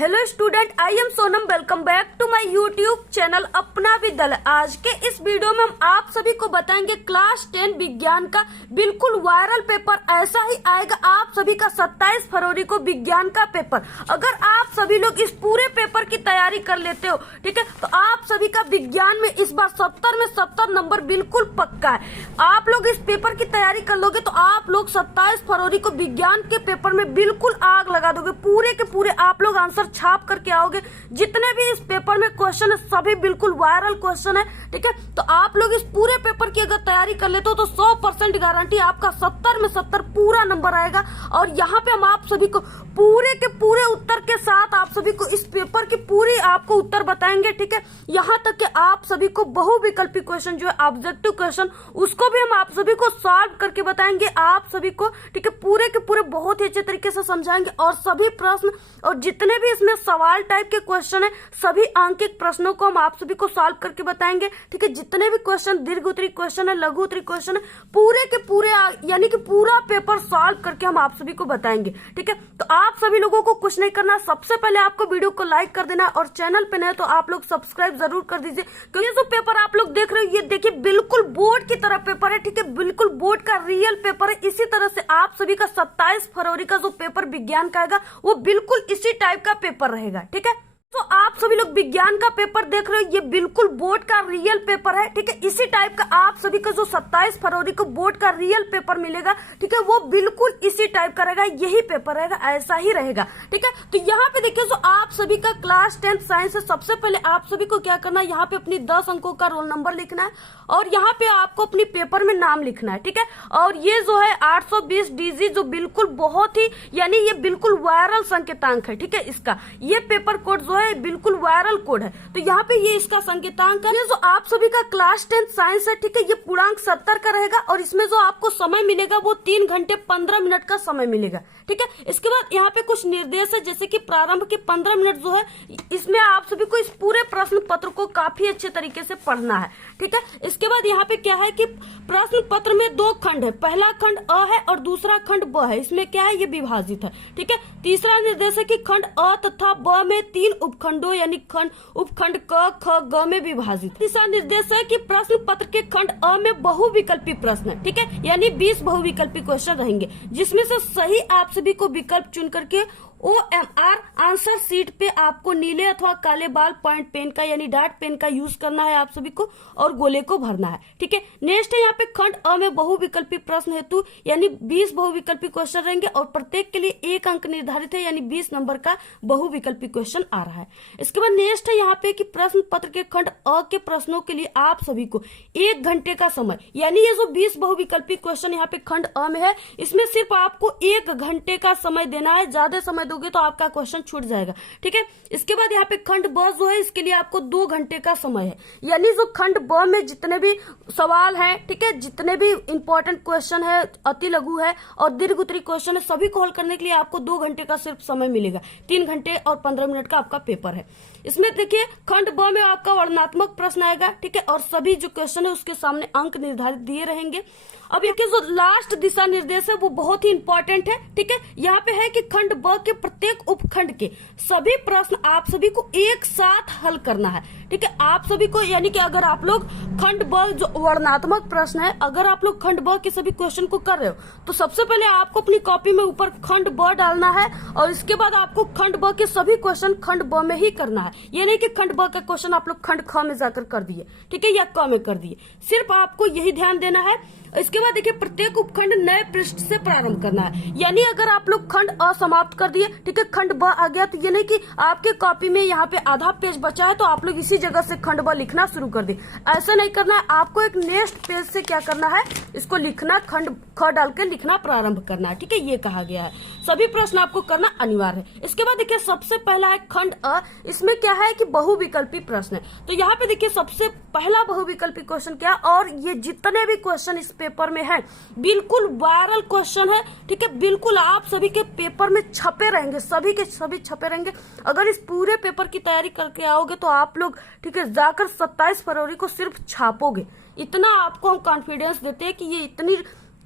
Hello student, I am Sonam. Welcome back to my YouTube channel Apna Vidyalaya. आज के इस video में हम आप सभी को बताएंगे क्लास 10 विज्ञान का बिल्कुल वायरल पेपर ऐसा ही आएगा आप सभी का 27 फरवरी को विज्ञान का पेपर। अगर आप सभी लोग इस पूरे पेपर की तैयारी कर लेते हो, ठीक है, तो आप सभी का विज्ञान में इस बार 70 में 70 नंबर बिल्कुल पक्का है। आप लोग इस पेपर की तैयारी कर लोगे तो आप लोग 27 फरवरी को विज्ञान के पेपर में बिल्कुल आग लगा दोगे। पूरे के पूरे आप लोग आंसर छाप करके आओगे। जितने भी इस पेपर में क्वेश्चन है सभी बिल्कुल वायरल क्वेश्चन है, ठीक है। तो आप लोग इस पूरे पेपर की अगर तैयारी कर लेते हो तो 100% गारंटी आपका 70 में 70 पूरा नंबर आएगा। और यहाँ पे हम आप सभी को पूरे के पूरे उत्तर के साथ आप सभी को इस पेपर की पूरी आपको उत्तर बताएंगे, ठीक है। यहाँ तक कि आप सभी को बहुविकल्पी क्वेश्चन जो है ऑब्जेक्टिव क्वेश्चन उसको भी हम आप सभी को सॉल्व करके बताएंगे आप सभी को, ठीक है। पूरे के पूरे बहुत ही अच्छे तरीके से समझाएंगे और सभी प्रश्न और जितने भी इसमें सवाल टाइप के क्वेश्चन है सभी आंकिक प्रश्नों को हम आप सभी को सॉल्व करके बताएंगे, ठीक है। जितने भी क्वेश्चन दीर्घ उत्तरी क्वेश्चन है, लघु उत्तरी क्वेश्चन है, पूरे के पूरे यानी कि पूरा पेपर सॉल्व करके हम आप सभी को बताएंगे, ठीक है। तो आप सभी लोगों को कुछ नहीं करना, सबसे पहले आपको वीडियो को लाइक कर देना और चैनल पे नए तो आप लोग सब्सक्राइब जरूर कर दीजिए। क्योंकि जो पेपर आप लोग देख रहे हो ये देखिए बिल्कुल बोर्ड की तरह पेपर है, ठीक है। बिल्कुल बोर्ड का रियल पेपर है। इसी तरह से आप सभी का 27 फरवरी का जो पेपर विज्ञान का आएगा वो बिल्कुल इसी टाइप का पेपर रहेगा, ठीक है। तो आप सभी लोग विज्ञान का पेपर देख रहे हो, ये बिल्कुल बोर्ड का रियल पेपर है, ठीक है। इसी टाइप का आप सभी का जो 27 फरवरी को बोर्ड का रियल पेपर मिलेगा, ठीक है, वो बिल्कुल इसी टाइप का रहेगा। यही पेपर रहेगा, ऐसा ही रहेगा, ठीक है। तो यहाँ पे देखिए जो आप सभी का क्लास 10 साइंस है, सबसे पहले आप सभी को क्या करना है, यहाँ पे अपनी 10 अंकों का रोल नंबर लिखना है और यहाँ पे आपको अपनी पेपर में नाम लिखना है, ठीक है। और ये जो है 820 डीजी जो बिल्कुल बहुत ही यानी ये बिल्कुल वायरल संकेतांक है, ठीक है। इसका ये पेपर कोड जो है बिल्कुल वायरल कोड है। तो यहाँ पे ये इसका संकेतांक है। ये जो आप सभी का क्लास 10 साइंस है, ठीक है, ये पूर्णांक 70 का रहेगा और इसमें जो आपको समय मिलेगा वो 3 घंटे 15 मिनट का समय मिलेगा, ठीक है। इसके बाद यहाँ पे कुछ निर्देश है, जैसे कि प्रारंभ के 15 मिनट जो है इसमें आप सभी को इस पूरे प्रश्न पत्र को काफी अच्छे तरीके से पढ़ना है, ठीक है। इसके बाद यहाँ पे क्या है कि प्रश्न पत्र में 2 खंड है, पहला खंड अ है और दूसरा खंड ब है। इसमें क्या है, ये विभाजित है, ठीक है। तीसरा निर्देश है कि खंड अ तथा ब में 3 उपखंडों यानी खंड उपखंड क ख ग में विभाजित। तीसरा निर्देश है कि प्रश्न पत्र के खंड अ में बहुविकल्पी प्रश्न है, ठीक है, यानी 20 बहुविकल्पी क्वेश्चन रहेंगे जिसमें से सही आप सभी को विकल्प चुन करके OMR आंसर शीट पे आपको नीले अथवा काले बाल पॉइंट पेन का यानी डॉट पेन का यूज करना है आप सभी को और गोले को भरना है, ठीक है। नेक्स्ट है यहाँ पे खंड अ में बहुविकल्पी प्रश्न हेतु यानी 20 बहुविकल्पी क्वेश्चन रहेंगे और प्रत्येक के लिए 1 अंक निर्धारित है यानी 20 नंबर का बहुविकल्पी क्वेश्चन आ रहा है। इसके बाद नेक्स्ट है यहाँ पे कि प्रश्न पत्र के खंड अ के प्रश्नों के लिए आप सभी को 1 घंटे का समय यानी ये जो 20 बहुविकल्पी क्वेश्चन यहाँ पे खंड अ में है इसमें सिर्फ आपको 1 घंटे का समय देना है। ज्यादा समय दोगे तो आपका क्वेश्चन छूट जाएगा, ठीक है। इसके बाद यहाँ पे खंड ब जो है इसके लिए आपको 2 घंटे का समय है, यानी जो खंड ब में जितने भी सवाल हैं, ठीक है, जितने भी इंपॉर्टेंट क्वेश्चन है, अति लघु है और दीर्घ उत्तरी क्वेश्चन है, सभी को हल करने के लिए आपको 2 घंटे का सिर्फ समय मिलेगा। 3 घंटे और 15 मिनट का आपका पेपर है। इसमें देखिए खंड ब में आपका वर्णनात्मक प्रश्न आएगा, ठीक है, और सभी जो क्वेश्चन है उसके सामने अंक निर्धारित दिए रहेंगे। अब ये जो लास्ट दिशा निर्देश है वो बहुत ही इंपॉर्टेंट है, ठीक है। यहाँ पे है कि खंड ब के प्रत्येक उपखंड के सभी प्रश्न आप सभी को एक साथ हल करना है, ठीक है। आप सभी को यानी कि अगर आप लोग खंड ब जो वर्णनात्मक प्रश्न है, अगर आप लोग खंड ब के सभी क्वेश्चन को कर रहे हो तो सबसे पहले आपको अपनी कॉपी में ऊपर खंड ब डालना है और इसके बाद आपको खंड ब के सभी क्वेश्चन खंड ब में ही करना है। ये नहीं कि खंड ब का क्वेश्चन आप लोग खंड ख में जाकर कर दिए, ठीक है, या क में कर दिए। सिर्फ आपको यही ध्यान देना है। इसके बाद देखिए प्रत्येक उपखंड नए पृष्ठ से प्रारंभ करना है, यानी अगर आप लोग खंड अ समाप्त कर दिए, ठीक है, खंड ब आ गया तो ये नहीं कि आपके कॉपी में यहाँ पे आधा पेज बचा है तो आप लोग इसी जगह से खंड ब लिखना शुरू कर दिए। ऐसा नहीं करना है, आपको एक नेक्स्ट पेज से क्या करना है, इसको लिखना, खंड ख डाल के लिखना प्रारंभ करना है, ठीक है। ये कहा गया है, सभी प्रश्न आपको करना अनिवार्य है। इसके बाद देखिए सबसे पहला है खंड अ, इसमें क्या है कि बहुविकल्पी प्रश्न है। तो यहाँ पे देखिए सबसे पहला बहुविकल्पी क्वेश्चन क्या, और ये जितने भी क्वेश्चन इस पेपर में है बिल्कुल वायरल क्वेश्चन है, ठीक है, बिल्कुल आप सभी के पेपर में छपे रहेंगे, सभी के सभी छपे रहेंगे। अगर इस पूरे पेपर की तैयारी करके आओगे तो आप लोग, ठीक है, जाकर 27 फरवरी को सिर्फ छापोगे। इतना आपको हम कॉन्फिडेंस देते हैं कि ये इतनी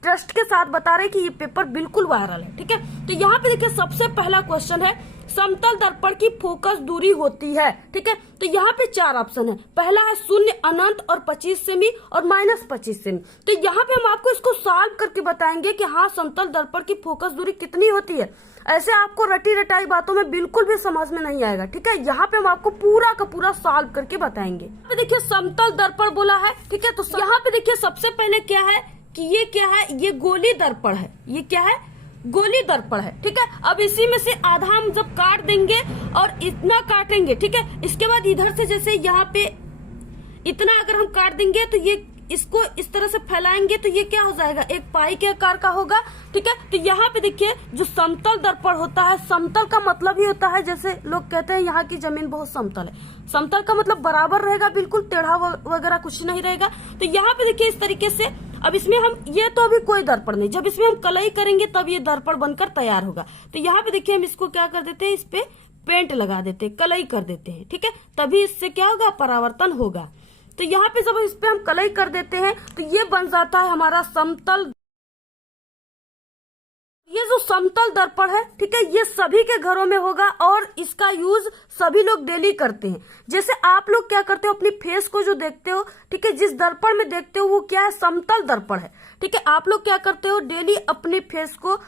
ट्रस्ट के साथ बता रहे हैं कि ये पेपर बिल्कुल वायरल है, ठीक है। तो यहाँ पे देखिए सबसे पहला क्वेश्चन है समतल दर्पण की फोकस दूरी होती है। ठीक है, तो यहाँ पे 4 ऑप्शन है। पहला है 0, अनंत और 25 सेमी और -25 सेमी। तो यहाँ पे हम आपको इसको सॉल्व करके बताएंगे कि हाँ समतल दर्पण की फोकस दूरी कितनी होती है। ऐसे आपको रटी रटाई बातों में बिल्कुल भी समझ में नहीं आएगा। ठीक है, यहाँ पे हम आपको पूरा का पूरा सॉल्व करके बताएंगे। तो देखिए समतल दर्पण बोला है। ठीक है, तो यहाँ पे देखिए सबसे पहले क्या है कि ये क्या है, ये गोली दर्पण है। ये क्या है, गोली दर्पण है। ठीक है, अब इसी में से आधा हम जब काट देंगे और इतना काटेंगे, ठीक है, इसके बाद इधर से जैसे यहाँ पे इतना अगर हम काट देंगे तो ये इसको इस तरह से फैलाएंगे तो ये क्या हो जाएगा, एक पाई के आकार का होगा। ठीक है, तो यहाँ पे देखिए जो समतल दर्पण होता है, समतल का मतलब ही होता है, जैसे लोग कहते हैं यहाँ की जमीन बहुत समतल है। समतल का मतलब बराबर रहेगा, बिल्कुल टेढ़ा वगैरह कुछ नहीं रहेगा। तो यहाँ पे देखिए इस तरीके से, अब इसमें हम ये तो अभी कोई दर्पण नहीं, जब इसमें हम कलई करेंगे तब ये दर्पण बनकर तैयार होगा। तो यहाँ पे देखिए हम इसको क्या कर देते हैं, इस पे पेंट लगा देते हैं, कलई कर देते हैं। ठीक है, तभी इससे क्या होगा, परावर्तन होगा। तो यहाँ पे जब इस पे हम कलई कर देते हैं तो ये बन जाता है हमारा समतल। ये जो समतल दर्पण है, ठीक है, ये सभी के घरों में होगा और इसका यूज सभी लोग डेली करते हैं। जैसे आप लोग क्या करते हो, अपनी फेस को जो देखते हो, ठीक है, जिस दर्पण में देखते हो वो क्या है, समतल दर्पण है। ठीक है, आप लोग क्या करते हो, डेली अपने फेस को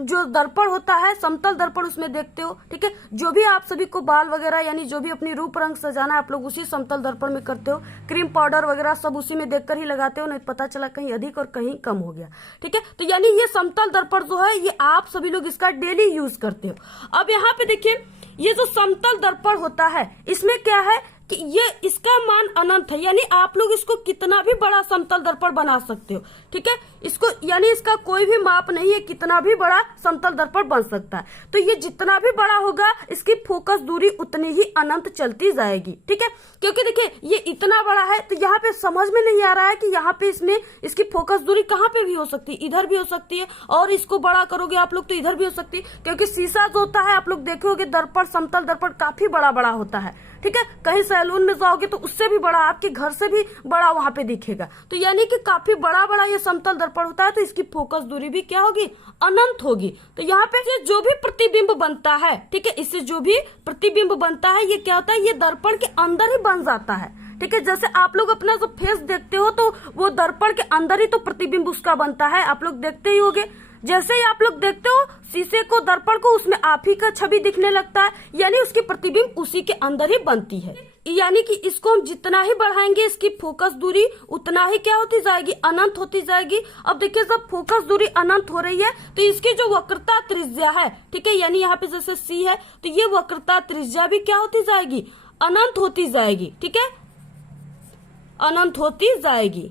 जो दर्पण होता है समतल दर्पण उसमें देखते हो। ठीक है, जो भी आप सभी को बाल वगैरह यानी जो भी अपनी रूप रंग सजाना है आप लोग उसी समतल दर्पण में करते हो। क्रीम पाउडर वगैरह सब उसी में देखकर ही लगाते हो, नहीं पता चला कहीं अधिक और कहीं कम हो गया। ठीक है, तो यानी ये समतल दर्पण जो है ये आप सभी लोग इसका डेली यूज करते हो। अब यहाँ पे देखिए ये जो समतल दर्पण होता है इसमें क्या है कि ये इसका मान अनंत है, यानी आप लोग इसको कितना भी बड़ा समतल दर्पण बना सकते हो। ठीक है, इसको यानी इसका कोई भी माप नहीं है, कितना भी बड़ा समतल दर्पण बन सकता है। तो ये जितना भी बड़ा होगा इसकी फोकस दूरी उतनी ही अनंत चलती जाएगी। ठीक है, क्योंकि देखिए ये इतना बड़ा है तो यहाँ पे समझ में नहीं आ रहा है कि यहाँ पे इसमें इसकी फोकस दूरी कहाँ पे भी हो सकती है, इधर भी हो सकती है, और इसको बड़ा करोगे आप लोग तो इधर भी हो सकती है। क्योंकि शीशा जो होता है आप लोग देखोगे दर्पण, समतल दर्पण काफी बड़ा बड़ा होता है। ठीक है, कहीं सैलून में जाओगे तो उससे भी बड़ा, आपके घर से भी बड़ा वहां पे दिखेगा। तो यानी कि काफी बड़ा बड़ा ये समतल दर्पण होता है, तो इसकी फोकस दूरी भी क्या होगी, अनंत होगी। तो यहाँ पे जो भी प्रतिबिंब बनता है, ठीक है, इससे जो भी प्रतिबिंब बनता है ये क्या होता है, ये दर्पण के अंदर ही बन जाता है। ठीक है, जैसे आप लोग अपना जो फेस देखते हो तो वो दर्पण के अंदर ही तो प्रतिबिंब उसका बनता है, आप लोग देखते ही होगे। जैसे ही आप लोग देखते हो शीशे को, दर्पण को, उसमें आप ही का छवि दिखने लगता है, यानी उसकी प्रतिबिंब उसी के अंदर ही बनती है। यानी कि इसको हम जितना ही बढ़ाएंगे इसकी फोकस दूरी उतना ही क्या होती जाएगी, अनंत होती जाएगी। अब देखिए जब फोकस दूरी अनंत हो रही है तो इसकी जो वक्रता त्रिज्या है, ठीक है, यानी यहाँ पे जैसे सी है तो ये वक्रता त्रिज्या भी क्या होती जाएगी, अनंत होती जाएगी। ठीक है, अनंत होती जाएगी।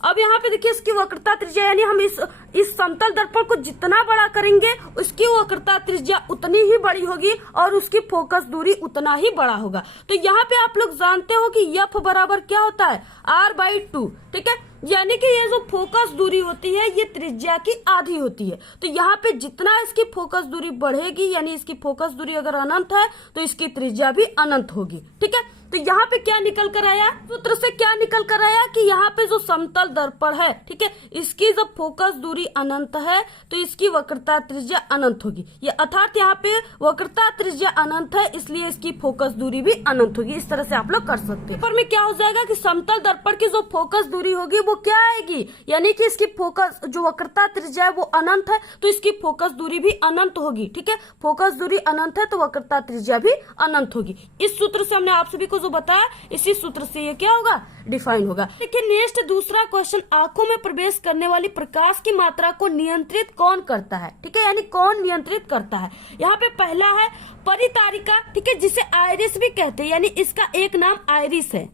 अब यहाँ पे देखिए इसकी वक्रता त्रिज्या, यानी हम इस समतल दर्पण को जितना बड़ा करेंगे उसकी वक्रता त्रिज्या उतनी ही बड़ी होगी और उसकी फोकस दूरी उतना ही बड़ा होगा। तो यहाँ पे आप लोग जानते हो कि एफ बराबर क्या होता है, r/2। ठीक है, यानी कि ये जो फोकस दूरी होती है ये त्रिज्या की आधी होती है। तो यहाँ पे जितना इसकी फोकस दूरी बढ़ेगी, यानी इसकी फोकस दूरी अगर अनंत है तो इसकी त्रिज्या भी अनंत होगी। ठीक है, तो यहाँ पे क्या निकल कर आया, सूत्र से क्या निकल कर आया कि यहाँ पे जो समतल दर्पण है, ठीक है, इसकी जब फोकस दूरी अनंत है तो इसकी वक्रता त्रिज्या अनंत होगी। ये अर्थात यहाँ पे वक्रता त्रिज्या अनंत है इसलिए इसकी फोकस दूरी भी अनंत होगी। इस तरह से आप लोग कर सकते हैं। पर में क्या हो जाएगा कि समतल दर्पण की जो फोकस दूरी होगी वो क्या आएगी, यानी कि इसकी फोकस जो वक्रता त्रिज्या है वो अनंत है तो इसकी फोकस दूरी भी अनंत होगी। ठीक है, फोकस दूरी अनंत है तो वक्रता त्रिज्या भी अनंत होगी। इस सूत्र से हमने आप सभी को जो बताया इसी सूत्र से ये क्या होगा, डिफाइन होगा। देखिए नेक्स्ट दूसरा क्वेश्चन, आंखों में प्रवेश करने वाली प्रकाश की मात्रा को नियंत्रित कौन करता है। ठीक है, यानी कौन नियंत्रित करता है। यहाँ पे पहला है परितारिका, ठीक है, जिसे आइरिस भी कहते हैं, यानी इसका एक नाम आइरिस है।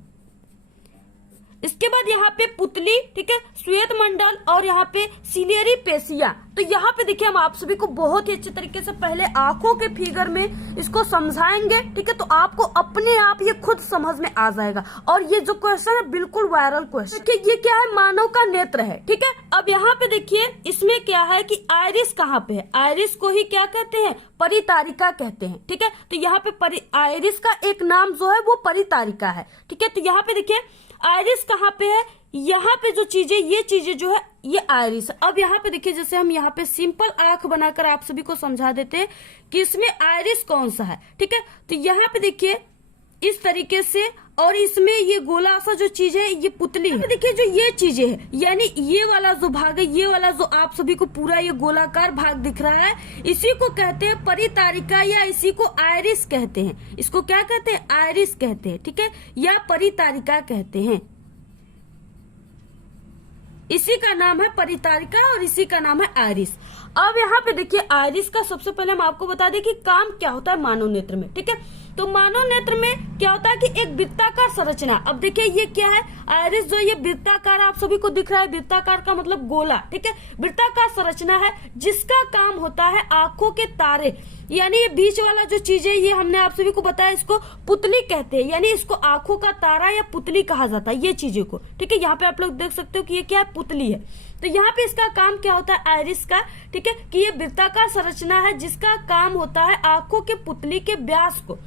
इसके बाद यहाँ पे पुतली, ठीक है, श्वेत मंडल और यहाँ पे सिलेरी पेशिया। तो यहाँ पे देखिए हम आप सभी को बहुत ही अच्छे तरीके से पहले आंखों के फिगर में इसको समझाएंगे। ठीक है, तो आपको अपने आप ये खुद समझ में आ जाएगा। और ये जो क्वेश्चन है बिल्कुल वायरल क्वेश्चन, देखिए ये क्या है, मानव का नेत्र है। ठीक है, अब यहाँ पे देखिए इसमें क्या है कि आइरिस कहाँ पे है, आइरिस को ही क्या कहते हैं, परितारिका कहते हैं। ठीक है, तो यहाँ पे आइरिस का एक नाम जो है वो परितारिका है। ठीक है, तो यहाँ पे देखिए आइरिस कहाँ पे है, यहाँ पे जो चीजें, ये चीजें जो है ये आयरिस है। अब यहाँ पे देखिए, जैसे हम यहाँ पे सिंपल आंख बनाकर आप सभी को समझा देते हैं कि इसमें आयरिस कौन सा है, ठीक है। तो यहाँ पे देखिए इस तरीके से, और इसमें ये गोला सा जो चीज है ये पुतली है। देखिए जो ये चीजें है, यानी ये वाला जो भाग है, ये वाला जो आप सभी को पूरा ये गोलाकार भाग दिख रहा है, इसी को कहते हैं परितारिका, या इसी को आयरिस कहते हैं। इसको क्या कहते हैं? आयरिस कहते हैं, ठीक है, या परितारिका कहते हैं। इसी का नाम है परितारिका और इसी का नाम है आयरिस। अब यहाँ पे देखिए आयरिस का सबसे पहले हम आपको बता दें कि काम क्या होता है मानव नेत्र में, ठीक है। तो मानव नेत्र में क्या होता है कि एक वृत्ताकार संरचना। अब देखिए ये क्या है, आयरिस जो ये वृत्ताकार आप सभी को दिख रहा है, वृत्ताकार का मतलब गोला, ठीक है। वृत्ताकार संरचना है जिसका काम होता है आंखों के तारे, यानी ये बीच वाला जो चीज है ये हमने आप सभी को बताया, इसको पुतली कहते हैं, यानी इसको आंखों का तारा या पुतली कहा जाता है ये चीजों को, ठीक है। यहाँ पे आप लोग देख सकते हो कि ये क्या है, पुतली है। तो यहाँ पे इसका काम क्या होता है आयरिस का, ठीक है, कि ये वृत्ताकार संरचना है जिसका काम होता है आंखों के पुतली के व्यास को,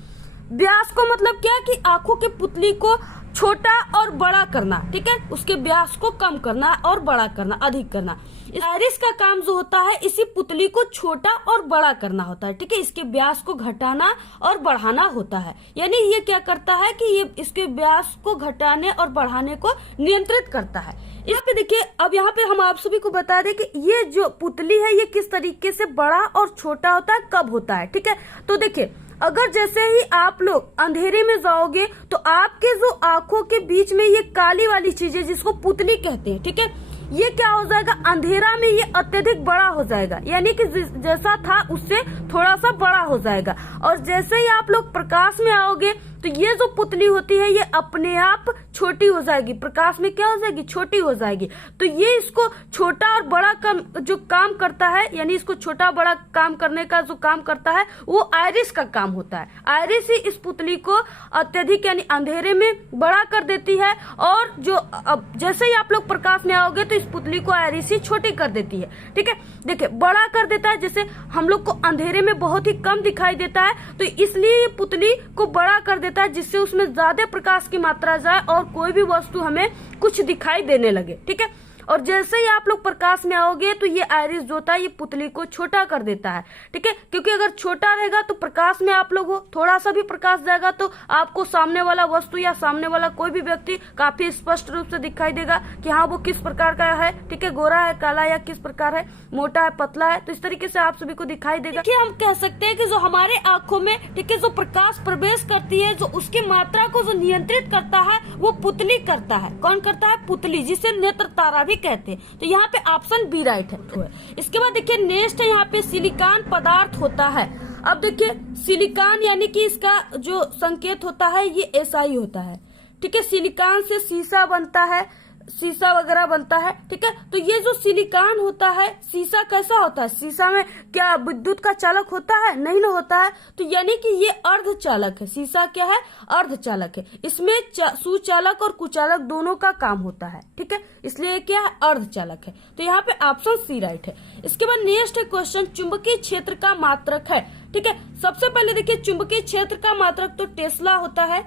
व्यास को मतलब क्या कि आंखों के पुतली को छोटा और बड़ा करना, ठीक है, उसके व्यास को कम करना और बड़ा करना, अधिक करना। इस आयरिस का काम जो होता है इसी पुतली को छोटा और बड़ा करना होता है, ठीक है, इसके व्यास को घटाना और बढ़ाना होता है। यानी ये क्या करता है कि ये इसके व्यास को घटाने और बढ़ाने को नियंत्रित करता है। यहाँ पे देखिए, अब यहाँ पे हम आप सभी को बता दें कि ये जो पुतली है ये किस तरीके से बड़ा और छोटा होता है, कब होता है, ठीक है। तो देखिए अगर जैसे ही आप लोग अंधेरे में जाओगे तो आपके जो आंखों के बीच में ये काली वाली चीज है जिसको पुतली कहते हैं, ठीक है, ये क्या हो जाएगा, अंधेरा में ये अत्यधिक बड़ा हो जाएगा, यानी कि जैसा था उससे थोड़ा सा बड़ा हो जाएगा। और जैसे ही आप लोग प्रकाश में आओगे तो ये जो पुतली होती है ये अपने आप छोटी हो जाएगी, प्रकाश में क्या हो जाएगी, छोटी हो जाएगी। तो ये इसको छोटा और बड़ा जो काम करता है, यानी इसको छोटा बड़ा काम करने का जो काम करता है वो आयरिस का काम होता है। आयरिस ही इस पुतली को अत्यधिक यानी अंधेरे में बड़ा कर देती है, और जो अब जैसे ही आप लोग प्रकाश में आओगे तो इस पुतली को आयरिस ही छोटी कर देती है, ठीक है। देखिए बड़ा कर देता है, जैसे हम लोग को अंधेरे में बहुत ही कम दिखाई देता है तो इसलिए ये पुतली को बड़ा कर देता है जिससे उसमें ज्यादा प्रकाश की मात्रा जाए और कोई भी वस्तु हमें कुछ दिखाई देने लगे, ठीक है। और जैसे ही आप लोग प्रकाश में आओगे तो ये आयरिस जो होता है ये पुतली को छोटा कर देता है, ठीक है, क्योंकि अगर छोटा रहेगा तो प्रकाश में आप लोग हो, थोड़ा सा भी प्रकाश जाएगा तो आपको सामने वाला वस्तु या सामने वाला कोई भी व्यक्ति काफी स्पष्ट रूप से दिखाई देगा कि हाँ वो किस प्रकार का है, ठीक है, गोरा है, काला या किस प्रकार है, मोटा है, पतला है, तो इस तरीके से आप सभी को दिखाई देगा। देखिए हम कह सकते हैं कि जो हमारे आंखों में, ठीक है, जो प्रकाश प्रवेश करती है, जो उसकी मात्रा को जो नियंत्रित करता है वो पुतली करता है। कौन करता है? पुतली, जिसे नेत्र तारा भी कहते हैं। तो यहाँ पे ऑप्शन बी राइट है। इसके बाद देखिए नेक्स्ट है यहाँ पे सिलिकॉन पदार्थ होता है। अब देखिए सिलिकॉन यानी कि इसका जो संकेत होता है ये ऐसा ही होता है, ठीक है। सिलिकॉन से शीशा बनता है, शीशा वगैरह बनता है, ठीक है। तो ये जो सिलिकॉन होता है, शीशा कैसा होता है? शीशा में क्या विद्युत का चालक होता है? नहीं ना होता है। तो यानी कि ये अर्धचालक है। शीशा क्या है? अर्धचालक है। इसमें सुचालक और कुचालक दोनों का काम होता है, ठीक है, इसलिए क्या है? अर्धचालक है। तो यहाँ पे ऑप्शन सी राइट है। इसके बाद नेक्स्ट क्वेश्चन, चुंबकीय क्षेत्र का मात्रक है, ठीक है। सबसे पहले देखिए चुंबकीय क्षेत्र का मात्रक तो टेस्ला होता है,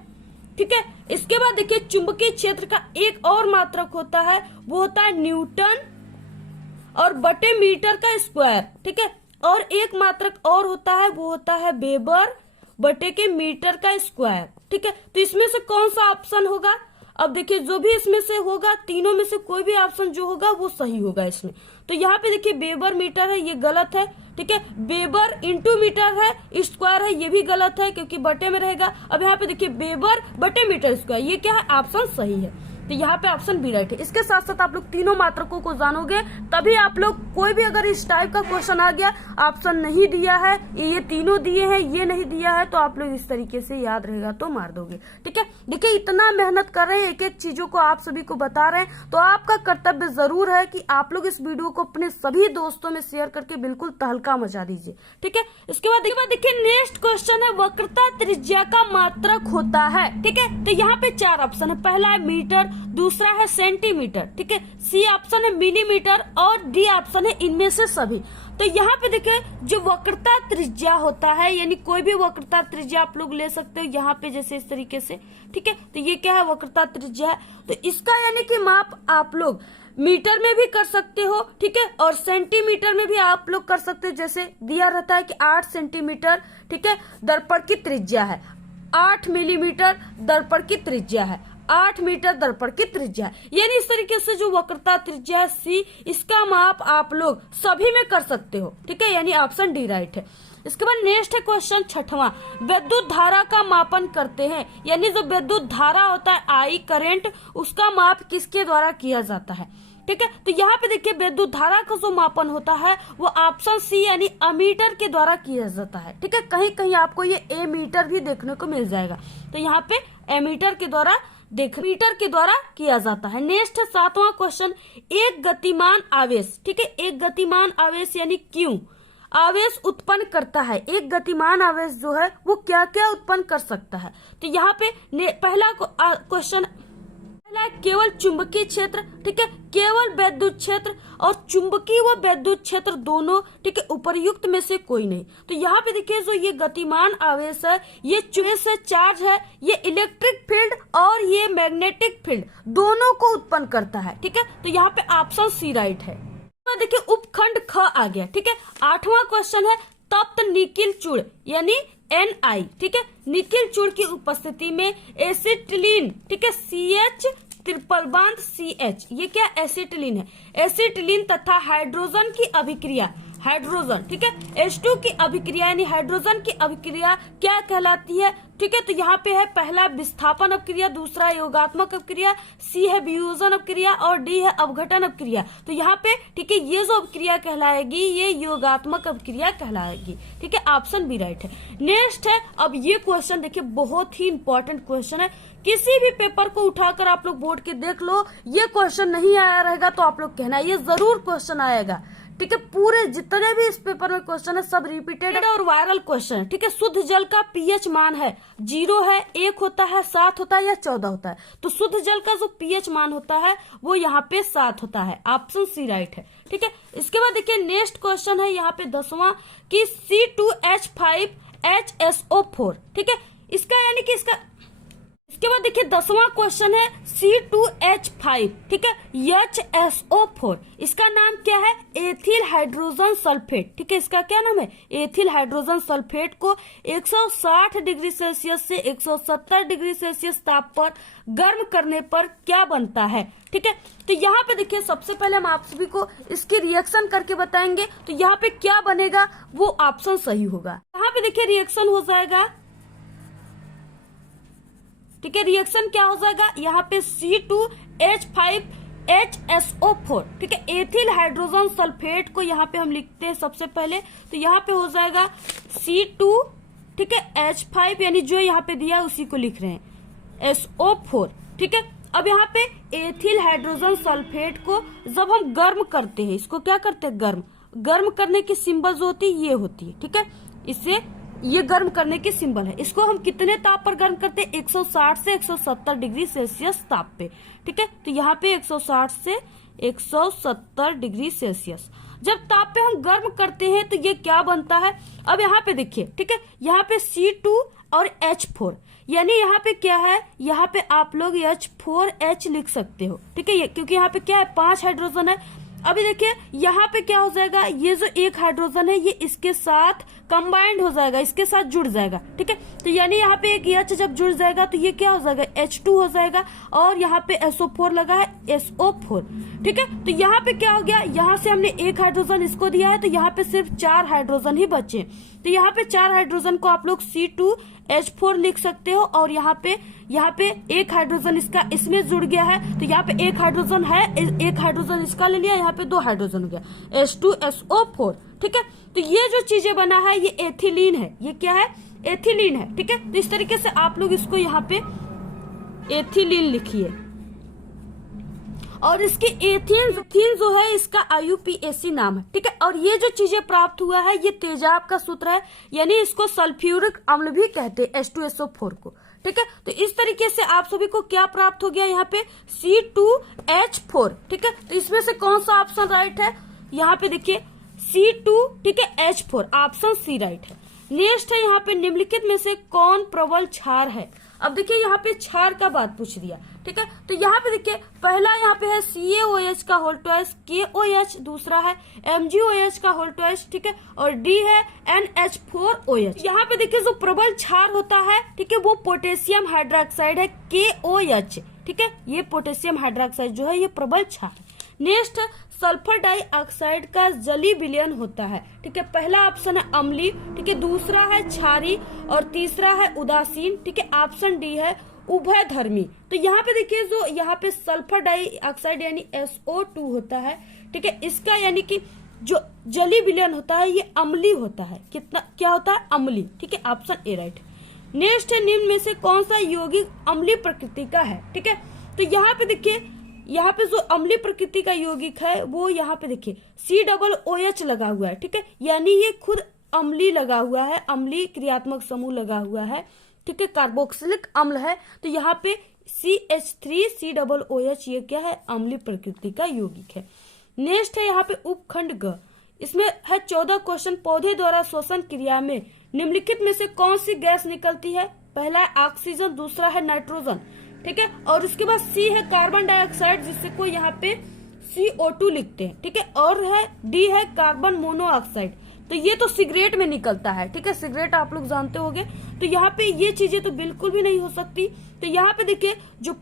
ठीक है। इसके बाद देखिए चुंबकीय क्षेत्र का एक और मात्रक होता है, वो होता है न्यूटन और बटे मीटर का स्क्वायर, ठीक है। और एक मात्रक और होता है, वो होता है वेबर बटे के मीटर का स्क्वायर, ठीक है। तो इसमें से कौन सा ऑप्शन होगा? अब देखिए जो भी इसमें से होगा, तीनों में से कोई भी ऑप्शन जो होगा वो सही होगा इसमें। तो यहाँ पे देखिए वेबर मीटर है, ये गलत है, ठीक है। वेबर इंटू मीटर है, स्क्वायर है, ये भी गलत है क्योंकि बटे में रहेगा। अब यहाँ पे देखिए वेबर बटे मीटर स्क्वायर, ये क्या है? ऑप्शन सही है। तो यहाँ पे ऑप्शन बी राइट है। इसके साथ साथ आप लोग तीनों मात्रकों को जानोगे तभी आप लोग कोई भी अगर इस टाइप का क्वेश्चन आ गया, ऑप्शन नहीं दिया है, ये तीनों दिए हैं, ये नहीं दिया है, तो आप लोग इस तरीके से याद रहेगा तो मार दोगे, ठीक है। देखिए इतना मेहनत कर रहे हैं, एक एक चीजों को आप सभी को बता रहे हैं, तो आपका कर्तव्य जरूर है कि आप लोग इस वीडियो को अपने सभी दोस्तों में शेयर करके बिल्कुल तहलका मचा दीजिए, ठीक है। इसके बाद देखिए नेक्स्ट क्वेश्चन है, वक्रता त्रिज्या का मात्रक होता है, ठीक है। तो यहाँ पे 4 ऑप्शन है, पहला है मीटर, दूसरा है सेंटीमीटर, ठीक है, सी ऑप्शन है मिलीमीटर और डी ऑप्शन है इनमें से सभी। तो यहाँ पे देखिए जो वक्रता त्रिज्या होता है, यानी कोई भी वक्रता त्रिज्या आप लोग ले सकते हो यहाँ पे, जैसे इस तरीके से, ठीक है। तो ये क्या है, वक्रता त्रिज्या है। तो इसका यानी कि माप आप लोग मीटर में भी कर सकते हो, ठीक है, और सेंटीमीटर में भी आप लोग कर सकते हो। जैसे दिया रहता है कि 8 सेंटीमीटर, ठीक है, दर्पण की त्रिज्या है, 8 मिलीमीटर दर्पण की त्रिज्या है, 8 मीटर दर्पण की त्रिज्या है। यानी इस तरीके से जो वक्रता त्रिज्या है सी, इसका माप आप लोग सभी में कर सकते हो, ठीक है, यानी ऑप्शन डी राइट है। इसके बाद नेक्स्ट है क्वेश्चन 6वां, विद्युत धारा का मापन करते हैं, यानी जो विद्युत धारा होता है आई करंट, उसका माप किसके द्वारा किया जाता है, ठीक है। तो यहाँ पे देखिए विद्युत धारा का जो मापन होता है वो ऑप्शन सी यानी अमीटर के द्वारा किया जाता है, ठीक है। कहीं कहीं आपको ये एमीटर भी देखने को मिल जाएगा। तो यहाँ पे एमीटर के द्वारा मीटर के द्वारा किया जाता है। नेक्स्ट है 7वां क्वेश्चन, एक गतिमान आवेश, ठीक है, एक गतिमान आवेश यानी क्यों आवेश उत्पन्न करता है। एक गतिमान आवेश जो है वो क्या क्या उत्पन्न कर सकता है। तो यहाँ पे पहला क्वेश्चन, पहला केवल चुंबकीय क्षेत्र, ठीक है, केवल विद्युत क्षेत्र और चुंबकीय व विद्युत क्षेत्र दोनों, ठीक है, उपर्युक्त में से कोई नहीं। तो यहाँ पे देखिए जो ये गतिमान आवेश है ये चुंबकीय से चार्ज है, ये इलेक्ट्रिक फील्ड और ये मैग्नेटिक फील्ड दोनों को उत्पन्न करता है, ठीक है। तो यहाँ पे ऑप्शन सी राइट है। तो देखिए उपखंड ख आ गया, ठीक है। 8वां क्वेश्चन है तप्त निकिल चूड़ यानी Ni, ठीक है, निकिल चूड़ की उपस्थिति में एसिटिलीन, ठीक है, CH ट्रिपल बॉन्ड CH, ये क्या एसिटिलीन है, एसिटिलीन तथा हाइड्रोजन की अभिक्रिया, हाइड्रोजन, ठीक है, H2 की अभिक्रिया यानी हाइड्रोजन की अभिक्रिया क्या कहलाती है, ठीक है। तो यहाँ पे है पहला विस्थापन अपक्रिया, दूसरा योगात्मक अपक्रिया, सी है वियोजन अपक्रिया और डी है अपघटन अपक्रिया। तो यहाँ पे, ठीक है, ये जो अपक्रिया कहलाएगी ये योगात्मक अपक्रिया कहलाएगी, ठीक है, ऑप्शन बी राइट है। नेक्स्ट है, अब ये क्वेश्चन देखिए बहुत ही इंपॉर्टेंट क्वेश्चन है, किसी भी पेपर को उठाकर आप लोग बोर्ड के देख लो, ये क्वेश्चन नहीं आया रहेगा तो आप लोग कहना ये जरूर क्वेश्चन आएगा, ठीक है। पूरे जितने भी इस पेपर में क्वेश्चन है सब रिपीटेड और वायरल क्वेश्चन है, ठीक है। शुद्ध जल का पीएच मान है 0 है, 1 होता है, 7 होता है या 14 होता है। तो शुद्ध जल का जो पीएच मान होता है वो यहाँ पे 7 होता है, ऑप्शन सी राइट है, ठीक है। इसके बाद देखिए नेक्स्ट क्वेश्चन है यहाँ पे 10वां कि C2H5HSO4, ठीक है, इसका यानी कि इसके बाद देखिए 10वां क्वेश्चन है C2H5, ठीक है, HSO4, इसका नाम क्या है, एथिल हाइड्रोजन सल्फेट, ठीक है, इसका क्या नाम है, एथिल हाइड्रोजन सल्फेट को 160 डिग्री सेल्सियस से 170 डिग्री सेल्सियस ताप पर गर्म करने पर क्या बनता है, ठीक है। तो यहाँ पे देखिए सबसे पहले हम आप सभी को इसकी रिएक्शन करके बताएंगे। तो यहाँ पे क्या बनेगा वो ऑप्शन सही होगा। यहाँ पे देखिए रिएक्शन हो जाएगा, ठीक है, रिएक्शन क्या हो जाएगा, यहाँ पे C2H5HSO4, ठीक है, एथिल हाइड्रोजन सल्फेट को यहाँ पे हम लिखते हैं सबसे पहले। तो यहाँ पे हो जाएगा C2, ठीक है, H5 यानी जो यहाँ पे दिया है उसी को लिख रहे हैं, SO4, ठीक है। अब यहाँ पे एथिल हाइड्रोजन सल्फेट को जब हम गर्म करते हैं, इसको क्या करते हैं, गर्म करने की सिंबल जो होती है ये होती है, ठीक है, इससे ये गर्म करने की सिंबल है। इसको हम कितने ताप पर गर्म करते हैं, 160 से 170 डिग्री सेल्सियस ताप पे, ठीक है। तो यहाँ पे 160 से 170 डिग्री सेल्सियस जब ताप पे हम गर्म करते हैं तो ये क्या बनता है। अब यहाँ पे देखिए, ठीक है, यहाँ पे C2 और H4 यानी यहाँ पे क्या है, यहाँ पे आप लोग H4H लिख सकते हो, ठीक है, क्योंकि यहाँ पे क्या है 5 हाइड्रोजन है। अभी देखिए यहाँ पे क्या हो जाएगा, ये जो एक हाइड्रोजन है ये इसके साथ कंबाइंड हो जाएगा, इसके साथ जुड़ जाएगा, ठीक है। तो यानी यहाँ पे एक H जब जुड़ जाएगा तो ये क्या हो जाएगा, H2 हो जाएगा और यहाँ पे SO4 लगा है, SO4, ठीक है। तो यहाँ पे क्या हो गया, यहाँ से हमने एक हाइड्रोजन इसको दिया है तो यहाँ पे सिर्फ 4 हाइड्रोजन ही बचे। तो यहाँ पे 4 हाइड्रोजन को आप लोग C2H4 लिख सकते हो और यहाँ पे एक हाइड्रोजन इसका इसमें जुड़ गया है तो यहाँ पे एक हाइड्रोजन है, एक हाइड्रोजन इसका ले लिया, यहाँ पे 2 हाइड्रोजन हो गया, H2SO4, ठीक है। तो ये जो चीजें बना है ये एथिलीन है, ये क्या है, एथिलीन है, ठीक है। तो इस तरीके से आप लोग इसको यहाँ पे एथिलीन लिखिए और इसकी एथीन जो है इसका IUPAC नाम है, ठीक है। और ये जो चीजें प्राप्त हुआ है ये तेजाब का सूत्र है, यानी इसको सल्फ्यूरिक अम्ल भी कहते हैं, H2SO4 को, ठीक है। तो इस तरीके से आप सभी को क्या प्राप्त हो गया, यहाँ पे C2H4, ठीक है। तो इसमें से कौन सा ऑप्शन राइट है, यहाँ पे देखिए C2, ठीक है, H4, ऑप्शन सी राइट है। नेक्स्ट है यहाँ पे निम्नलिखित में से कौन प्रबल क्षार है। अब देखिए यहाँ पे क्षार का बात पूछ दिया, ठीक है, तो यहाँ पे देखिए पहला यहाँ पे है CaOH का होल ट्वाइस, KOH, दूसरा है MgOH का होल ट्वाइस, ठीक है, और D है NH4OH। यहाँ पे देखिए जो प्रबल क्षार होता है, ठीक है, वो पोटेशियम हाइड्रोक्साइड है, KOH, ठीक है, ये पोटेशियम हाइड्रोक्साइड जो है ये प्रबल क्षार है। नेक्स्ट सल्फर डाइऑक्साइड का जलीय विलयन होता है, ठीक है, पहला ऑप्शन है अम्लीय, ठीक है, दूसरा है क्षारीय और तीसरा है उदासीन, ठीक है, ऑप्शन डी है उभयधर्मी। तो यहाँ पे देखिए जो यहाँ पे सल्फर डाइऑक्साइड यानी SO2 होता है, ठीक है, इसका यानी कि जो जलीय विलयन होता है ये अम्लीय होता है। कितना क्या होता है? अम्लीय, ठीक है, ऑप्शन ए राइट। नेक्स्ट है निम्न में से कौन सा यौगिक अम्लीय प्रकृति का है, ठीक है, तो यहाँ पे देखिए यहाँ पे जो अम्लीय प्रकृति का यौगिक है वो यहाँ पे देखिए COOH लगा हुआ है, ठीक है, यानी ये खुद अम्लीय लगा हुआ है, अम्लीय क्रियात्मक समूह लगा हुआ है, ठीक है, कार्बोक्सिलिक अम्ल है, तो यहाँ पे CH3COOH ये क्या है? अम्लीय प्रकृति का यौगिक है। नेक्स्ट है यहाँ पे उपखंड ग, इसमें है 14 क्वेश्चन। पौधे द्वारा श्वसन क्रिया में निम्नलिखित में से कौन सी गैस निकलती है? पहला है ऑक्सीजन, दूसरा है नाइट्रोजन, ठीक है, और उसके बाद सी है कार्बन डाइऑक्साइड जिससे को यहाँ पे CO2 लिखते हैं, ठीक है, और है डी है कार्बन मोनोऑक्साइड। तो ये तो सिगरेट में निकलता है, ठीक है, सिगरेट आप लोग जानते होंगे, तो यहाँ पे ये चीजें तो बिल्कुल भी नहीं हो सकती। तो यहाँ पे देखिए जो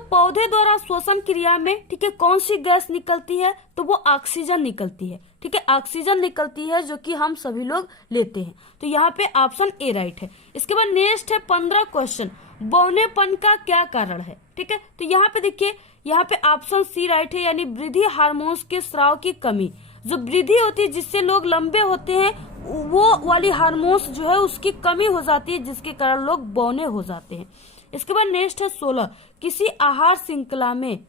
पौधे द्वारा श्वसन क्रिया में, ठीक है, कौन सी गैस निकलती है? तो वो ऑक्सीजन निकलती है, ठीक है, ऑक्सीजन निकलती है जो कि हम सभी लोग लेते हैं। तो यहाँ पे ऑप्शन ए राइट है। इसके बाद नेक्स्ट है 15 क्वेश्चन, बौनेपन का क्या कारण है, ठीक है, तो यहाँ पे देखिए यहाँ पे ऑप्शन सी राइट है, यानी वृद्धि हार्मोन्स के स्राव की कमी। जो वृद्धि होती है जिससे लोग लंबे होते हैं वो वाली हार्मोन्स जो है उसकी कमी हो जाती है जिसके कारण लोग बौने हो जाते हैं। इसके बाद नेक्स्ट है 16, किसी आहार श्रृंखला में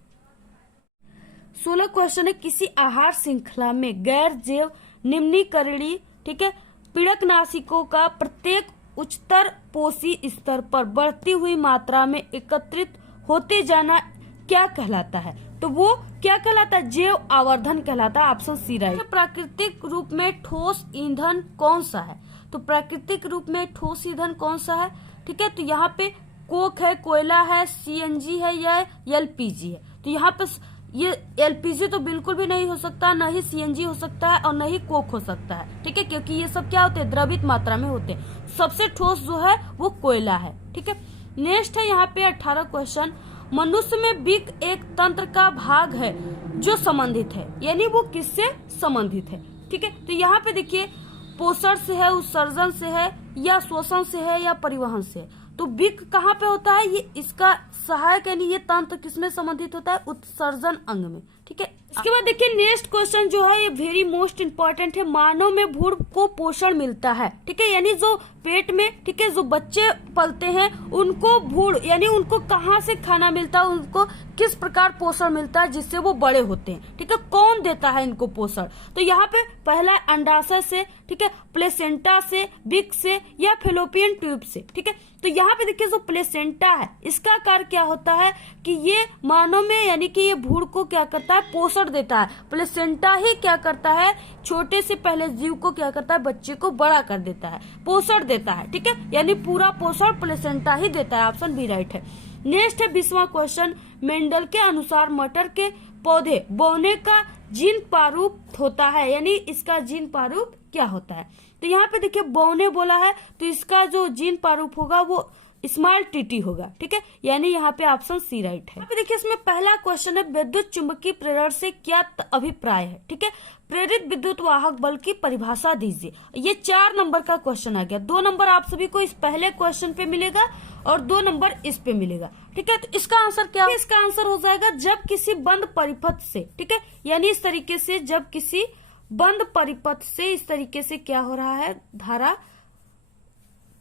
16 क्वेश्चन है, किसी आहार श्रृंखला में गैर जैव निम्नीकरणीय, ठीक है, पीड़कनाशिकों का प्रत्येक उच्चतर पोषी स्तर पर बढ़ती हुई मात्रा में एकत्रित होते जाना क्या कहलाता है? तो वो क्या कहलाता है? जैव आवर्धन कहलाता है, ऑप्शन सी राइट। प्राकृतिक रूप में ठोस ईंधन कौन सा है? तो प्राकृतिक रूप में ठोस ईंधन कौन सा है, ठीक है, तो यहाँ पे कोक है, कोयला है, CNG है या LPG है। तो यहाँ पे ये LPG तो बिल्कुल भी नहीं हो सकता, न ही CNG हो सकता है और न ही कोक हो सकता है, ठीक है, क्योंकि ये सब क्या होते हैं? द्रवित मात्रा में होते हैं। सबसे ठोस जो है वो कोयला है, ठीक है। नेक्स्ट है यहाँ पे 18 क्वेश्चन, मनुष्य में विक एक तंत्र का भाग है जो संबंधित है, यानी वो किससे संबंधित है, ठीक है, तो यहाँ पे देखिए पोषण से है, उत्सर्जन से है, या शोषण से है, या परिवहन से है। तो विक कहाँ पे होता है? ये इसका सहायक यानी ये तंत्र किसमें संबंधित होता है? उत्सर्जन अंग में, ठीक है। इसके बाद देखिए नेक्स्ट क्वेश्चन जो है ये वेरी मोस्ट इम्पोर्टेंट है, मानव में भ्रूण को पोषण मिलता है, ठीक है, यानी जो पेट में, ठीक है, जो बच्चे पलते हैं उनको भ्रूण यानी उनको कहाँ से खाना मिलता है, उनको किस प्रकार पोषण मिलता है जिससे वो बड़े होते हैं, ठीक है, कौन देता है इनको पोषण? तो यहाँ पे पहला अंडाशय से, ठीक है, प्लेसेंटा से, विक से, या फेलोपियन ट्यूब से, ठीक है। तो यहाँ पे देखिए जो प्लेसेंटा है इसका कार्य क्या होता है कि ये मानव में यानी कि ये भ्रूण को क्या करता है? पोषण देता है। प्लेसेंटा ही क्या करता है? छोटे से पहले जीव को क्या करता है? बच्चे को बड़ा कर देता है, पोषण देता है, ठीक है, यानी पूरा पोषण प्लेसेंटा ही देता है, ऑप्शन बी राइट है। नेक्स्ट है 20वां क्वेश्चन, मेंडल के अनुसार मटर के पौधे बोने का जीन प्रारूप होता है, यानी इसका जीन प्रारूप क्या होता है? तो यहाँ पे देखिए बोने बोला है तो इसका जो जीन प्रारूप होगा वो स्मॉल टीटी होगा, ठीक है, यानी यहाँ पे ऑप्शन सी राइट है। यहाँ पे देखिए इसमें पहला क्वेश्चन है विद्युत चुंबकीय प्रेरण से क्या अभिप्राय है, ठीक है, प्रेरित विद्युत वाहक बल की परिभाषा दीजिए। ये 4 नंबर का क्वेश्चन आ गया, 2 नंबर आप सभी को इस पहले क्वेश्चन पे मिलेगा और 2 नंबर इस पे मिलेगा, ठीक है। तो इसका आंसर क्या है? इसका आंसर हो जाएगा जब किसी बंद परिपथ से, ठीक है, यानी इस तरीके से जब किसी बंद परिपथ से इस तरीके से क्या हो रहा है? धारा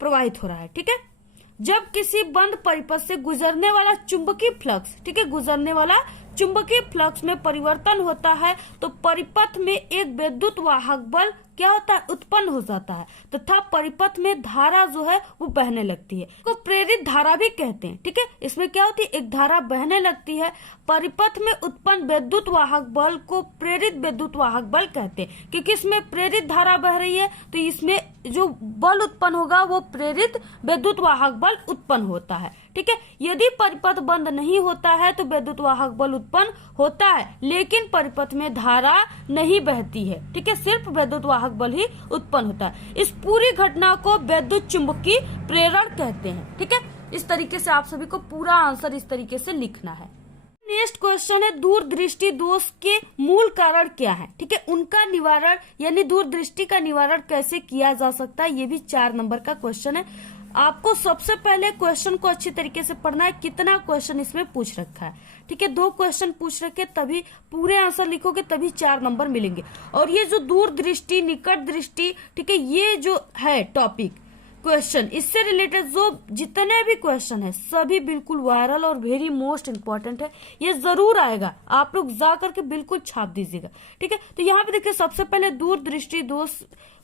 प्रवाहित हो रहा है, ठीक है। जब किसी बंद परिपथ से गुजरने वाला चुंबकीय फ्लक्स, ठीक है, गुजरने वाला चुंबकीय फ्लक्स में परिवर्तन होता है तो परिपथ में एक विद्युत वाहक बल क्या होता है, उत्पन्न हो जाता है तथा परिपथ में धारा जो है वो बहने लगती है, को प्रेरित धारा भी कहते हैं। ठीक है, इसमें क्या होती है, एक धारा बहने लगती है, परिपथ में उत्पन्न विद्युत वाहक बल को प्रेरित विद्युत वाहक बल कहते हैं, क्योंकि इसमें प्रेरित धारा बह रही है तो इसमें जो बल उत्पन्न होगा वो प्रेरित विद्युत वाहक बल उत्पन्न होता है। ठीक है, यदि परिपथ बंद नहीं होता है तो विद्युत वाहक बल उत्पन्न होता है, लेकिन परिपथ में धारा नहीं बहती है। ठीक है, सिर्फ विद्युत वाहक बल ही उत्पन्न होता है। इस पूरी घटना को विद्युत चुंबकीय प्रेरण कहते हैं। ठीक है, इस तरीके से आप सभी को पूरा आंसर इस तरीके से लिखना है। नेक्स्ट क्वेश्चन है, दूरदृष्टि दोष के मूल कारण क्या है। ठीक है, उनका निवारण यानी दूरदृष्टि का निवारण कैसे किया जा सकता है, ये भी 4 नंबर का क्वेश्चन है। आपको सबसे पहले क्वेश्चन को अच्छी तरीके से पढ़ना है, कितना क्वेश्चन इसमें पूछ रखा है। ठीक है, 2 क्वेश्चन पूछ रखे, तभी पूरे आंसर लिखोगे तभी 4 नंबर मिलेंगे। और ये जो दूरदृष्टि, निकट दृष्टि, ठीक है, ये जो है टॉपिक क्वेश्चन, इससे रिलेटेड जो जितने भी क्वेश्चन है सभी बिल्कुल वायरल और वेरी मोस्ट इम्पोर्टेंट है। ये जरूर आएगा, आप लोग जा करके बिल्कुल छाप दीजिएगा। ठीक है, तो यहाँ पे देखिए सबसे पहले दूरदृष्टि दोष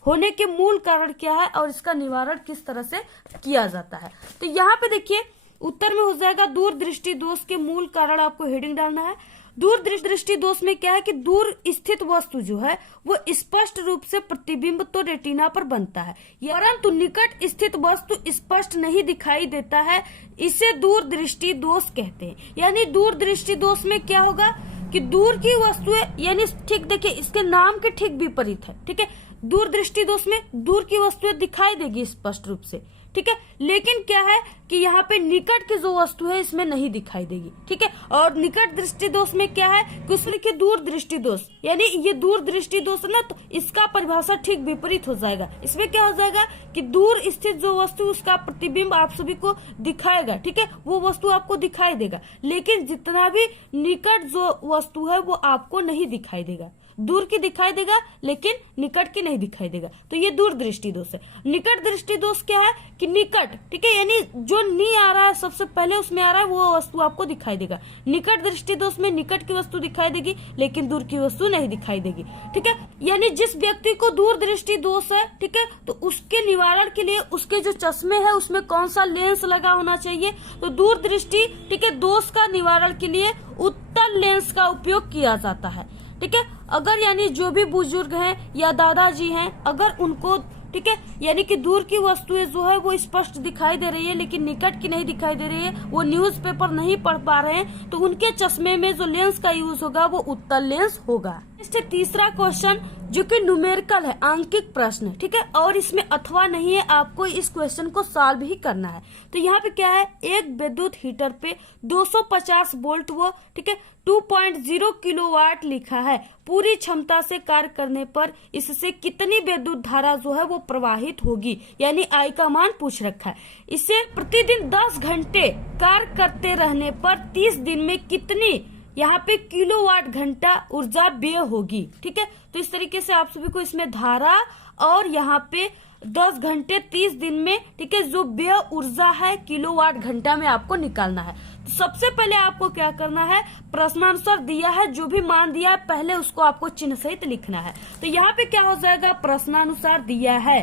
होने के मूल कारण क्या है और इसका निवारण किस तरह से किया जाता है। तो यहाँ पे देखिए उत्तर में हो जाएगा दूरदृष्टि दोष के मूल कारण, आपको हेडिंग डालना है। दूरदृष्टि दोष में क्या है कि दूर स्थित वस्तु जो है वो स्पष्ट रूप से प्रतिबिंब तो रेटिना पर बनता है, परंतु निकट स्थित वस्तु स्पष्ट नहीं दिखाई देता है, इसे दूरदृष्टि दोष कहते हैं। यानी दूरदृष्टि दोष में क्या होगा कि दूर की वस्तुएं, यानी ठीक देखिए इसके नाम के ठीक विपरीत है। ठीक है, दूरदृष्टि दोष में दूर की वस्तुएं दिखाई देगी स्पष्ट रूप से। ठीक है, लेकिन क्या है कि यहाँ पे निकट की जो वस्तु है इसमें नहीं दिखाई देगी। ठीक है, और निकट दृष्टि दोष में क्या है कि उसमें लिखिए दूर दृष्टि दोष, यानी ये दूर दृष्टि दोष है ना, तो इसका परिभाषा ठीक विपरीत हो जाएगा। इसमें क्या हो जाएगा कि दूर स्थित जो वस्तु उसका प्रतिबिंब आप सभी को दिखाएगा। ठीक है, वो वस्तु आपको दिखाई देगा, लेकिन जितना भी निकट जो वस्तु है वो आपको नहीं दिखाई देगा। दूर की दिखाई देगा लेकिन निकट की नहीं दिखाई देगा, तो ये दूर दृष्टि दोष है। निकट दृष्टि दोष क्या है कि निकट, ठीक है, यानी जो नी आ रहा है सबसे पहले उसमें आ रहा है वो वस्तु आपको दिखाई देगा। निकट दृष्टि दोष में निकट की वस्तु दिखाई देगी लेकिन दूर की वस्तु नहीं दिखाई देगी। ठीक है, यानी जिस व्यक्ति को दूर दृष्टि दोष है, ठीक है, तो उसके निवारण के लिए उसके जो चश्मे है उसमें कौन सा लेंस लगा होना चाहिए, तो दूर दृष्टि, ठीक है, दोष का निवारण के लिए उत्तल लेंस का उपयोग किया जाता है। ठीक है, अगर यानी जो भी बुजुर्ग हैं या दादाजी हैं, अगर उनको, ठीक है, यानी कि दूर की वस्तुएं जो है वो स्पष्ट दिखाई दे रही है लेकिन निकट की नहीं दिखाई दे रही है, वो न्यूज़पेपर नहीं पढ़ पा रहे हैं, तो उनके चश्मे में जो लेंस का यूज होगा वो उत्तल लेंस होगा। इससे तीसरा क्वेश्चन जो कि न्यूमेरिकल है, आंकिक प्रश्न है। ठीक है, और इसमें अथवा नहीं है, आपको इस क्वेश्चन को सॉल्व ही करना है। तो यहाँ पे क्या है, एक विद्युत हीटर पे 250 वोल्ट व, ठीक है, 2.0 किलोवाट लिखा है। पूरी क्षमता से कार्य करने पर इससे कितनी विद्युत धारा जो है वो प्रवाहित होगी, यानी आई का मान पूछ रखा है। इसे प्रतिदिन 10 घंटे कार्य करते रहने पर 30 दिन में कितनी यहाँ पे किलोवाट घंटा ऊर्जा व्यय होगी। ठीक है, तो इस तरीके से आप सभी को इसमें धारा और यहाँ पे 10 घंटे 30 दिन में, ठीक है, जो व्यय ऊर्जा है किलोवाट घंटा में आपको निकालना है। तो सबसे पहले आपको क्या करना है, प्रश्नानुसार दिया है, जो भी मान दिया है पहले उसको आपको चिन्ह सहित लिखना है। तो यहाँ पे क्या हो जाएगा, प्रश्नानुसार दिया है।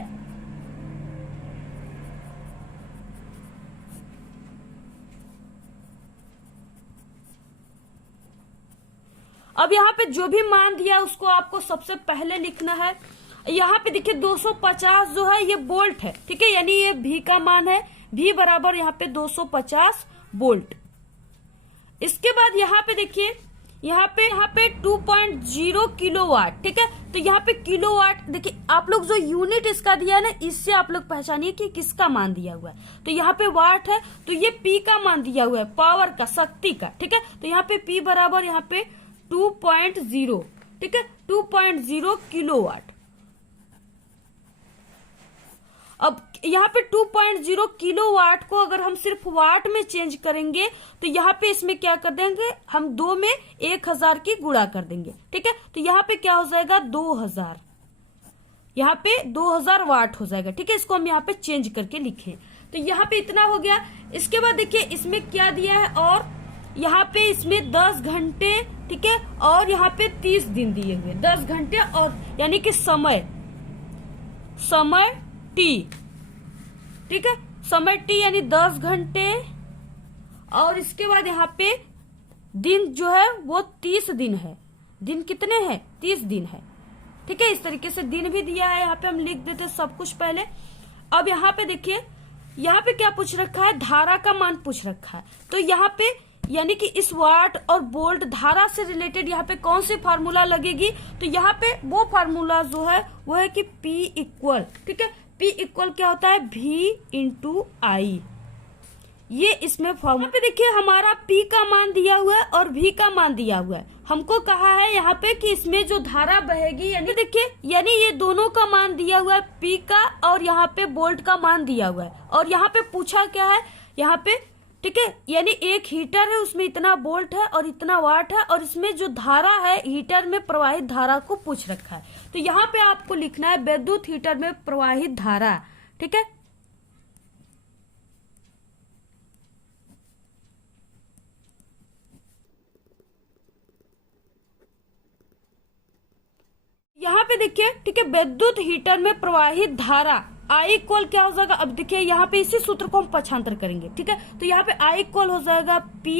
अब यहाँ पे जो भी मान दिया उसको आपको सबसे पहले लिखना है। यहाँ पे देखिए 250 जो है ये वोल्ट है। ठीक है, यानी ये V का मान है, V बराबर यहाँ पे 250 वोल्ट। इसके बाद यहाँ पे देखिए यहाँ पे 2.0 किलोवाट। ठीक है, तो यहाँ पे किलोवाट देखिए, आप लोग जो यूनिट इसका दिया है ना, इससे आप लोग पहचानिए कि किसका मान दिया हुआ है। तो यहाँ पे वाट है तो ये P का मान दिया हुआ है, पावर का, शक्ति का। ठीक है, तो यहाँ पे P बराबर यहाँ पे 2.0, ठीक है, 2.0 किलोवाट। अब यहाँ पे 2.0 किलोवाट को अगर हम सिर्फ वाट में चेंज करेंगे तो यहाँ पे इसमें क्या कर देंगे, हम 2 में 1000 की गुणा कर देंगे। ठीक है, तो यहाँ पे क्या हो जाएगा 2000, यहाँ पे 2000 वाट हो जाएगा। ठीक है, इसको हम यहाँ पे चेंज करके लिखें तो यहाँ पे इतना हो गया। इसके बाद देखिए इसमें क्या दिया है, और यहाँ पे इसमें 10 घंटे, ठीक है, और यहाँ पे 30 दिन दिए हुए, 10 घंटे और यानी कि समय, समय टी, ठीक है, समय टी यानी 10 घंटे, और इसके बाद यहाँ पे दिन जो है वो 30 दिन है। दिन कितने हैं? 30 दिन है, ठीक है। इस तरीके से दिन भी दिया है, यहाँ पे हम लिख देते सब कुछ पहले। अब यहाँ पे देखिए, यहाँ पे क्या पूछ रखा है? धारा का मान पूछ रखा है। तो यहाँ पे यानी कि इस वाट और वोल्ट धारा से रिलेटेड यहाँ पे कौन सी फार्मूला लगेगी? तो यहाँ पे वो फार्मूला जो है वो है कि P इक्वल, ठीक है, P इक्वल क्या होता है? V इंटू आई। ये इसमें फॉर्मूला पे देखिए हमारा P का मान दिया हुआ है और V का मान दिया हुआ है। हमको कहा है यहाँ पे कि इसमें जो धारा बहेगी, यानी देखिए, यानी ये दोनों का मान दिया हुआ है, P का और यहाँ पे वोल्ट का मान दिया हुआ है। और यहाँ पे पूछा क्या है? यहाँ पे, ठीक है, यानी एक हीटर है, उसमें इतना वोल्ट है और इतना वाट है, और इसमें जो धारा है हीटर में प्रवाहित धारा को पूछ रखा है। तो यहाँ पे आपको लिखना है विद्युत हीटर में प्रवाहित धारा, ठीक है। यहाँ पे देखिए, ठीक है, विद्युत हीटर में प्रवाहित धारा आई इक्वल क्या हो जाएगा? अब देखिए यहाँ पे इसी सूत्र को हम पक्षांतर करेंगे, ठीक है। तो यहाँ पे आई इक्वल हो जाएगा P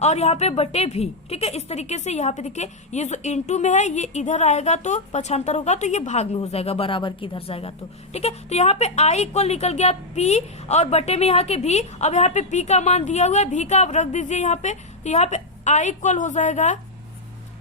और यहाँ पे बटे V, ठीक है। इस तरीके से यहाँ पे देखिए, ये जो इनटू में है ये इधर आएगा तो पक्षांतर होगा तो ये भाग में हो जाएगा, बराबर की इधर जाएगा तो, ठीक है। तो यहाँ पे आई इक्वल निकल गया P और बटे में यहाँ के V। अब यहाँ पे P का मान दिया हुआ है, V का आप रख दीजिए यहाँ पे। तो यहाँ पे आई इक्वल हो जाएगा,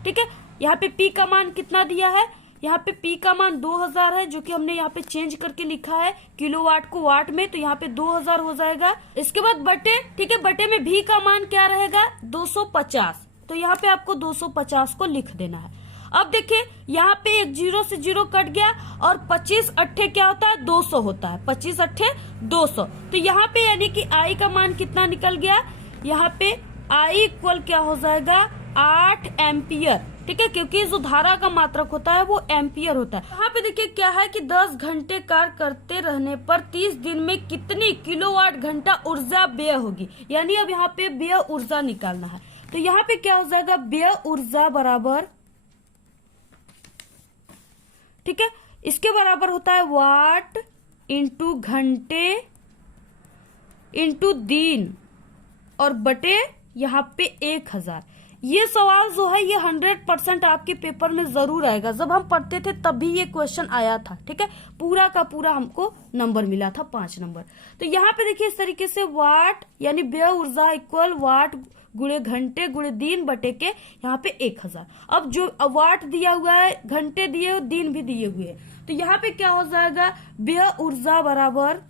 ठीक है। यहाँ पे P का मान कितना दिया है? यहाँ पे P का मान 2000 है, जो कि हमने यहाँ पे चेंज करके लिखा है किलोवाट को वाट में, तो यहाँ पे 2000 हो जाएगा। इसके बाद बटे, ठीक है, बटे में V का मान क्या रहेगा? 250। तो यहाँ पे आपको 250 को लिख देना है। अब देखिए यहाँ पे एक 0 से 0 कट गया और 25 अट्ठे क्या होता है? 200 होता है, 25 अट्ठे 200। तो यहाँ पे यानी कि I का मान कितना निकल गया? यहाँ पे I इक्वल क्या हो जाएगा? 8 एम्पियर, ठीक है, क्योंकि जो धारा का मात्रक होता है वो एम्पियर होता है। यहाँ पे देखिए क्या है कि 10 घंटे कार्य करते रहने पर 30 दिन में कितनी किलोवाट घंटा ऊर्जा व्यय होगी, यानी अब यहाँ पे व्यय ऊर्जा निकालना है। तो यहाँ पे क्या हो जाएगा? व्यय ऊर्जा बराबर, ठीक है, इसके बराबर होता है वाट इंटू घंटे इंटू दिन और बटे यहाँ पे 1000। ये सवाल जो है ये 100% आपके पेपर में जरूर आएगा। जब हम पढ़ते थे तब भी ये क्वेश्चन आया था, ठीक है। पूरा का पूरा हमको नंबर मिला था 5 नंबर। तो यहाँ पे देखिए इस तरीके से वाट यानी व्यय ऊर्जा इक्वल वाट गुणे घंटे गुणे दिन बटे के यहाँ पे 1000। अब जो वाट दिया हुआ है, घंटे दिए हुए, दिन भी दिए हुए हैं, तो यहाँ पे क्या हो जाएगा? व्यय ऊर्जा बराबर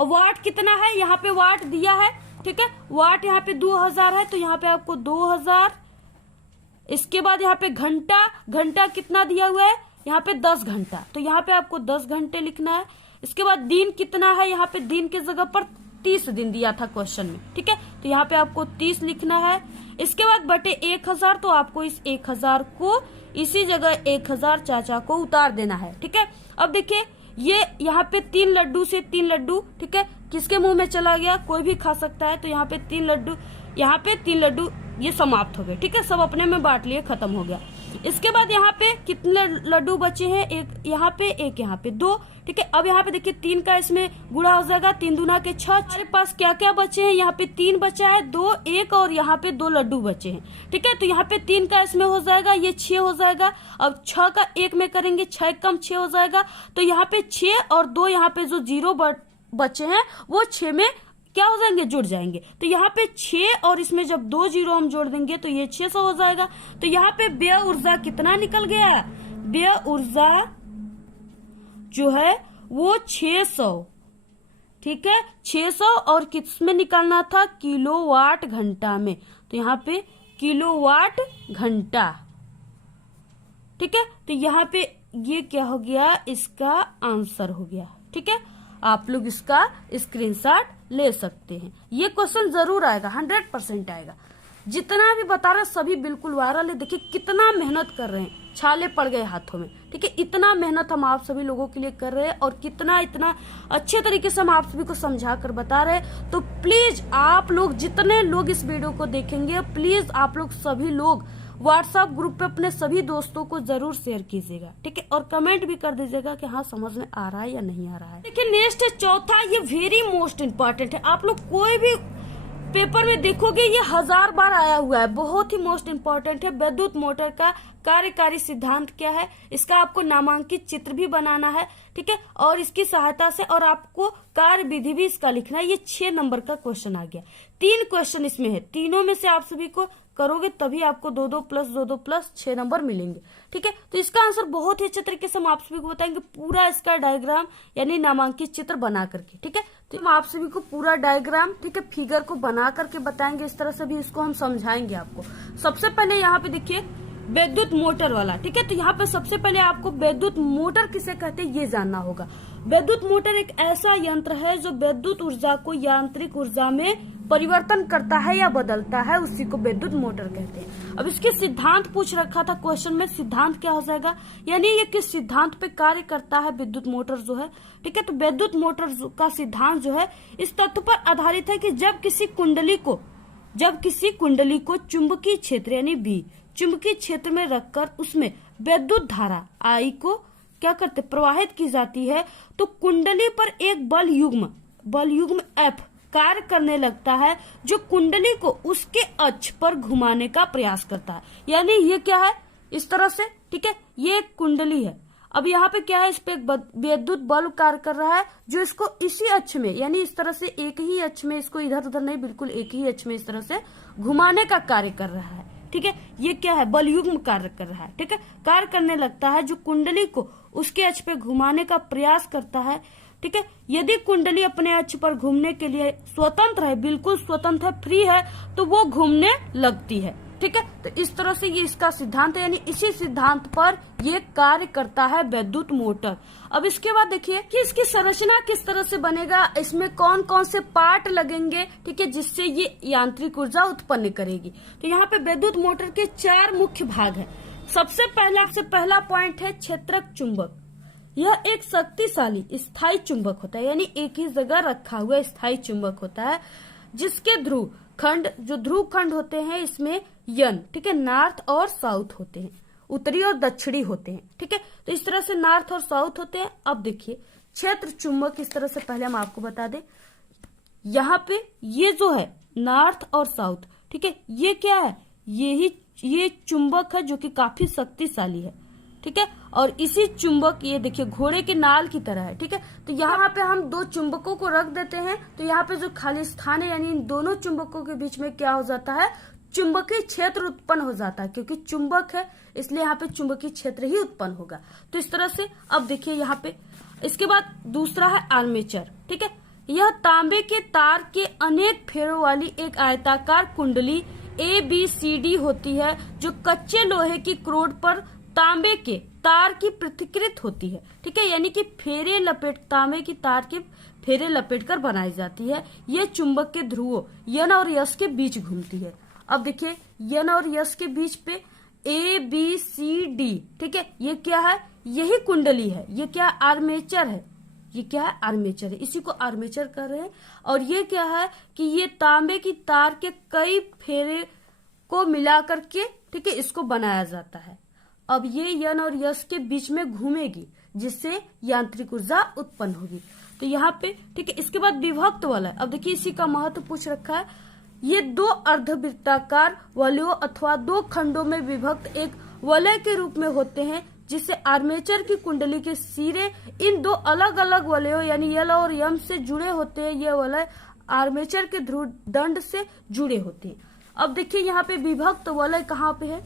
वाट कितना है? यहाँ पे वाट दिया है, ठीक है, वाट यहाँ पे 2000 है, तो यहाँ पे आपको 2000। इसके बाद यहाँ पे घंटा, घंटा कितना दिया हुआ है? यहाँ पे 10 घंटा, तो यहाँ पे आपको 10 घंटे लिखना है। इसके बाद दिन कितना है? यहाँ पे दिन के जगह पर 30 दिन दिया था क्वेश्चन में, ठीक है, तो यहाँ पे आपको 30 लिखना है। इसके बाद बटे 1000, तो आपको इस 1000 को इसी जगह 1000 चाचा को उतार देना है, ठीक है। अब देखिए ये यहाँ पे 3 लड्डू से 3 लड्डू, ठीक है, किसके मुंह में चला गया? कोई भी खा सकता है। तो यहाँ पे 3 लड्डू, यहाँ पे 3 लड्डू ये समाप्त हो गए, ठीक है, सब अपने में बांट लिए, खत्म हो गया। इसके बाद यहाँ पे कितने लड्डू बचे हैं? एक यहाँ पे, एक यहाँ पे, 2, ठीक है। अब यहाँ पे देखिए 3 का इसमें गुणा हो जाएगा, 3 दूना के 6। हमारे पास क्या क्या बचे हैं? यहाँ पे 3 बचा है, 2, 1 और यहाँ पे 2 लड्डू बचे हैं, ठीक है। तो यहाँ पे 3 का इसमें हो जाएगा, ये 6 हो जाएगा। अब 6 का 1 में करेंगे, 6 कम 6 हो जाएगा। तो यहाँ पे 6 और 2 यहाँ पे जो 0 बचे हैं वो 6 में क्या हो जाएंगे? जुड़ जाएंगे। तो यहाँ पे 6 और इसमें जब 2 0 हम जोड़ देंगे तो ये 600 हो जाएगा। तो यहाँ पे व्यय ऊर्जा कितना निकल गया? व्यय ऊर्जा जो है वो 600, ठीक है, 600 और किस में निकालना था? किलोवाट घंटा में। तो यहाँ पे किलोवाट घंटा, ठीक है। तो यहाँ पे ये क्या हो गया? इसका आंसर हो गया, ठीक है। आप लोग इसका स्क्रीनशॉट ले सकते हैं। ये क्वेश्चन जरूर आएगा, 100% आएगा। जितना भी बता रहे सभी बिल्कुल वायरल है। देखिए कितना मेहनत कर रहे हैं, छाले पड़ गए हाथों में, ठीक है। इतना मेहनत हम आप सभी लोगों के लिए कर रहे हैं और इतना अच्छे तरीके से हम आप सभी को समझा कर बता रहे हैं। तो प्लीज आप लोग जितने लोग इस वीडियो को देखेंगे, प्लीज आप लोग सभी लोग व्हाट्सएप ग्रुप पे अपने सभी दोस्तों को जरूर शेयर कीजिएगा, ठीक है। और कमेंट भी कर दीजिएगा कि हाँ समझ में आ रहा है या नहीं आ रहा है। देखिए नेक्स्ट है चौथा, ये वेरी मोस्ट इम्पोर्टेंट है। आप लोग कोई भी पेपर में देखोगे ये 1000 बार आया हुआ है, बहुत ही मोस्ट इम्पोर्टेंट है। विद्युत मोटर का कार्यकारी सिद्धांत क्या है, इसका आपको नामांकित चित्र भी बनाना है, ठीक है। और इसकी सहायता से और आपको कार्य विधि भी इसका लिखना है। ये 6 नंबर का क्वेश्चन आ गया। 3 क्वेश्चन इसमें है, तीनों में से आप सभी को करोगे तभी आपको 2-2 प्लस 2-2 प्लस 6 नंबर मिलेंगे, ठीक है। तो इसका आंसर बहुत ही अच्छे तरीके से हम आप सभी को बताएंगे, पूरा इसका डायग्राम यानी नामांकित चित्र बना करके, ठीक है। तो हम आप सभी को पूरा डायग्राम, ठीक है, फिगर को बना करके बताएंगे। इस तरह से भी इसको हम समझाएंगे आपको। सबसे पहले यहाँ पे देखिए विद्युत मोटर वाला, ठीक है। तो यहाँ पे सबसे पहले आपको विद्युत मोटर किसे कहते हैं ये जानना होगा। विद्युत मोटर एक ऐसा यंत्र है जो विद्युत ऊर्जा को यांत्रिक ऊर्जा में परिवर्तन करता है या बदलता है, उसी को विद्युत मोटर कहते हैं। अब इसके सिद्धांत पूछ रखा था क्वेश्चन में, सिद्धांत क्या हो जाएगा, यानी ये किस सिद्धांत पे कार्य करता है विद्युत मोटर जो है, ठीक है। तो विद्युत मोटर का सिद्धांत जो है इस तथ्य पर आधारित है कि जब किसी कुंडली को चुंबकीय क्षेत्र यानी बी चुंबकीय क्षेत्र में रखकर उसमें विद्युत धारा आई को क्या करते प्रवाहित की जाती है, तो कुंडली पर एक बल युग्म F कार्य करने लगता है जो कुंडली को उसके अक्ष पर घुमाने का प्रयास करता है। यानी ये क्या है, इस तरह से, ठीक है, ये एक कुंडली है। अब यहाँ पे क्या है, इस पे विद्युत बल कार्य कर रहा है जो इसको इसी अक्ष में यानी इस तरह से एक ही अक्ष में, इसको इधर उधर नहीं, बिल्कुल एक ही अक्ष में इस तरह से घुमाने का कार्य कर रहा है, ठीक है। ये क्या है, बलयुग्म कार्य कर रहा है, ठीक है। कार्य करने लगता है जो कुंडली को उसके अक्ष पे घुमाने का प्रयास करता है, ठीक है। यदि कुंडली अपने अक्ष पर घूमने के लिए स्वतंत्र है, बिल्कुल स्वतंत्र है, फ्री है, तो वो घूमने लगती है, ठीक है। तो इस तरह से ये इसका सिद्धांत है, यानी इसी सिद्धांत पर ये कार्य करता है विद्युत मोटर। अब इसके बाद देखिए कि इसकी संरचना किस तरह से बनेगा, इसमें कौन कौन से पार्ट लगेंगे, ठीक है, जिससे ये यांत्रिक ऊर्जा उत्पन्न करेगी। तो यहाँ पे विद्युत मोटर के 4 मुख्य भाग है। सबसे पहला पॉइंट है क्षेत्रक चुंबक। यह एक शक्तिशाली स्थायी चुंबक होता है, यानी एक ही जगह रखा हुआ स्थायी चुंबक होता है, जिसके ध्रुव खंड होते हैं इसमें यन, ठीक है, नॉर्थ और साउथ होते हैं, उत्तरी और दक्षिणी होते हैं, ठीक है। तो इस तरह से नॉर्थ और साउथ होते हैं। अब देखिए क्षेत्र चुंबक इस तरह से पहले हम आपको बता दें, यहाँ पे ये जो है नॉर्थ और साउथ, ठीक है, ये क्या है, ये चुंबक है जो कि काफी शक्तिशाली है, ठीक है। और इसी चुंबक, ये देखिए घोड़े के नाल की तरह है, ठीक है। तो यहाँ पे हम 2 चुंबकों को रख देते हैं, तो यहाँ पे जो खाली स्थान है यानी इन दोनों चुंबकों के बीच में क्या हो जाता है, चुंबकीय क्षेत्र उत्पन्न हो जाता है, क्योंकि चुंबक है इसलिए यहाँ पे चुंबकीय क्षेत्र ही उत्पन्न होगा। तो इस तरह से अब देखिए यहाँ पे, इसके बाद दूसरा है आर्मेचर, ठीक है। यह तांबे के तार के अनेक फेरों वाली एक आयताकार कुंडली ABCD होती है जो कच्चे लोहे की क्रोड पर तांबे के तार की पृथक्कृत होती है, ठीक है, यानी कि तांबे की तार के फेरे लपेट कर बनाई जाती है। ये चुंबक के ध्रुवों यन और यस के बीच घूमती है। अब देखिए यन और यस के बीच पे ABCD, ठीक है, ये क्या है, यही कुंडली है, ये क्या आर्मेचर है, ये क्या है, आर्मेचर है, इसी को आर्मेचर कर रहे हैं। और ये क्या है कि ये तांबे की तार के कई फेरे को मिला करके, ठीक है, इसको बनाया जाता है। अब ये यन और यस के बीच में घूमेगी जिससे यांत्रिक ऊर्जा उत्पन्न होगी। तो यहाँ पे, ठीक है, इसके बाद विभक्त वलय। अब देखिए इसी का महत्व पूछ रखा है। ये 2 अर्धवृत्ताकार वलयों अथवा 2 खंडों में विभक्त एक वलय के रूप में होते हैं, जिससे आर्मेचर की कुंडली के सिरे इन 2 अलग अलग वलयों यानी यल और यम से जुड़े होते हैं। ये वलय आर्मेचर के ध्रुव दंड से जुड़े होते हैं। अब देखिए यहाँ पे विभक्त वलय कहाँ पे है,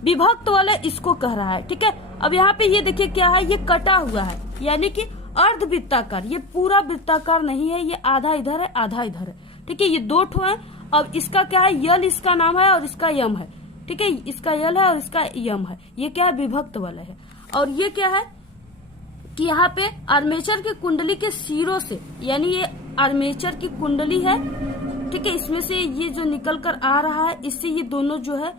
विभक्त वलय इसको कह रहा है, ठीक है। अब यहाँ पे ये देखिए क्या है, ये कटा हुआ है, यानी कि अर्धवृत्ताकार, ये पूरा वृत्ताकार नहीं है, ये आधा इधर है आधा इधर है, ठीक है, ये 2 ठो है। अब इसका क्या है, यल इसका नाम है और इसका यम है, ठीक है, इसका यल है और इसका यम है, ये क्या है, विभक्त वलय है। और ये क्या है कि यहाँ पे आर्मेचर की कुंडली के सिरों से, यानी ये आर्मेचर की कुंडली है, ठीक है, इसमें से ये जो निकल कर आ रहा है, इससे ये दोनों जो है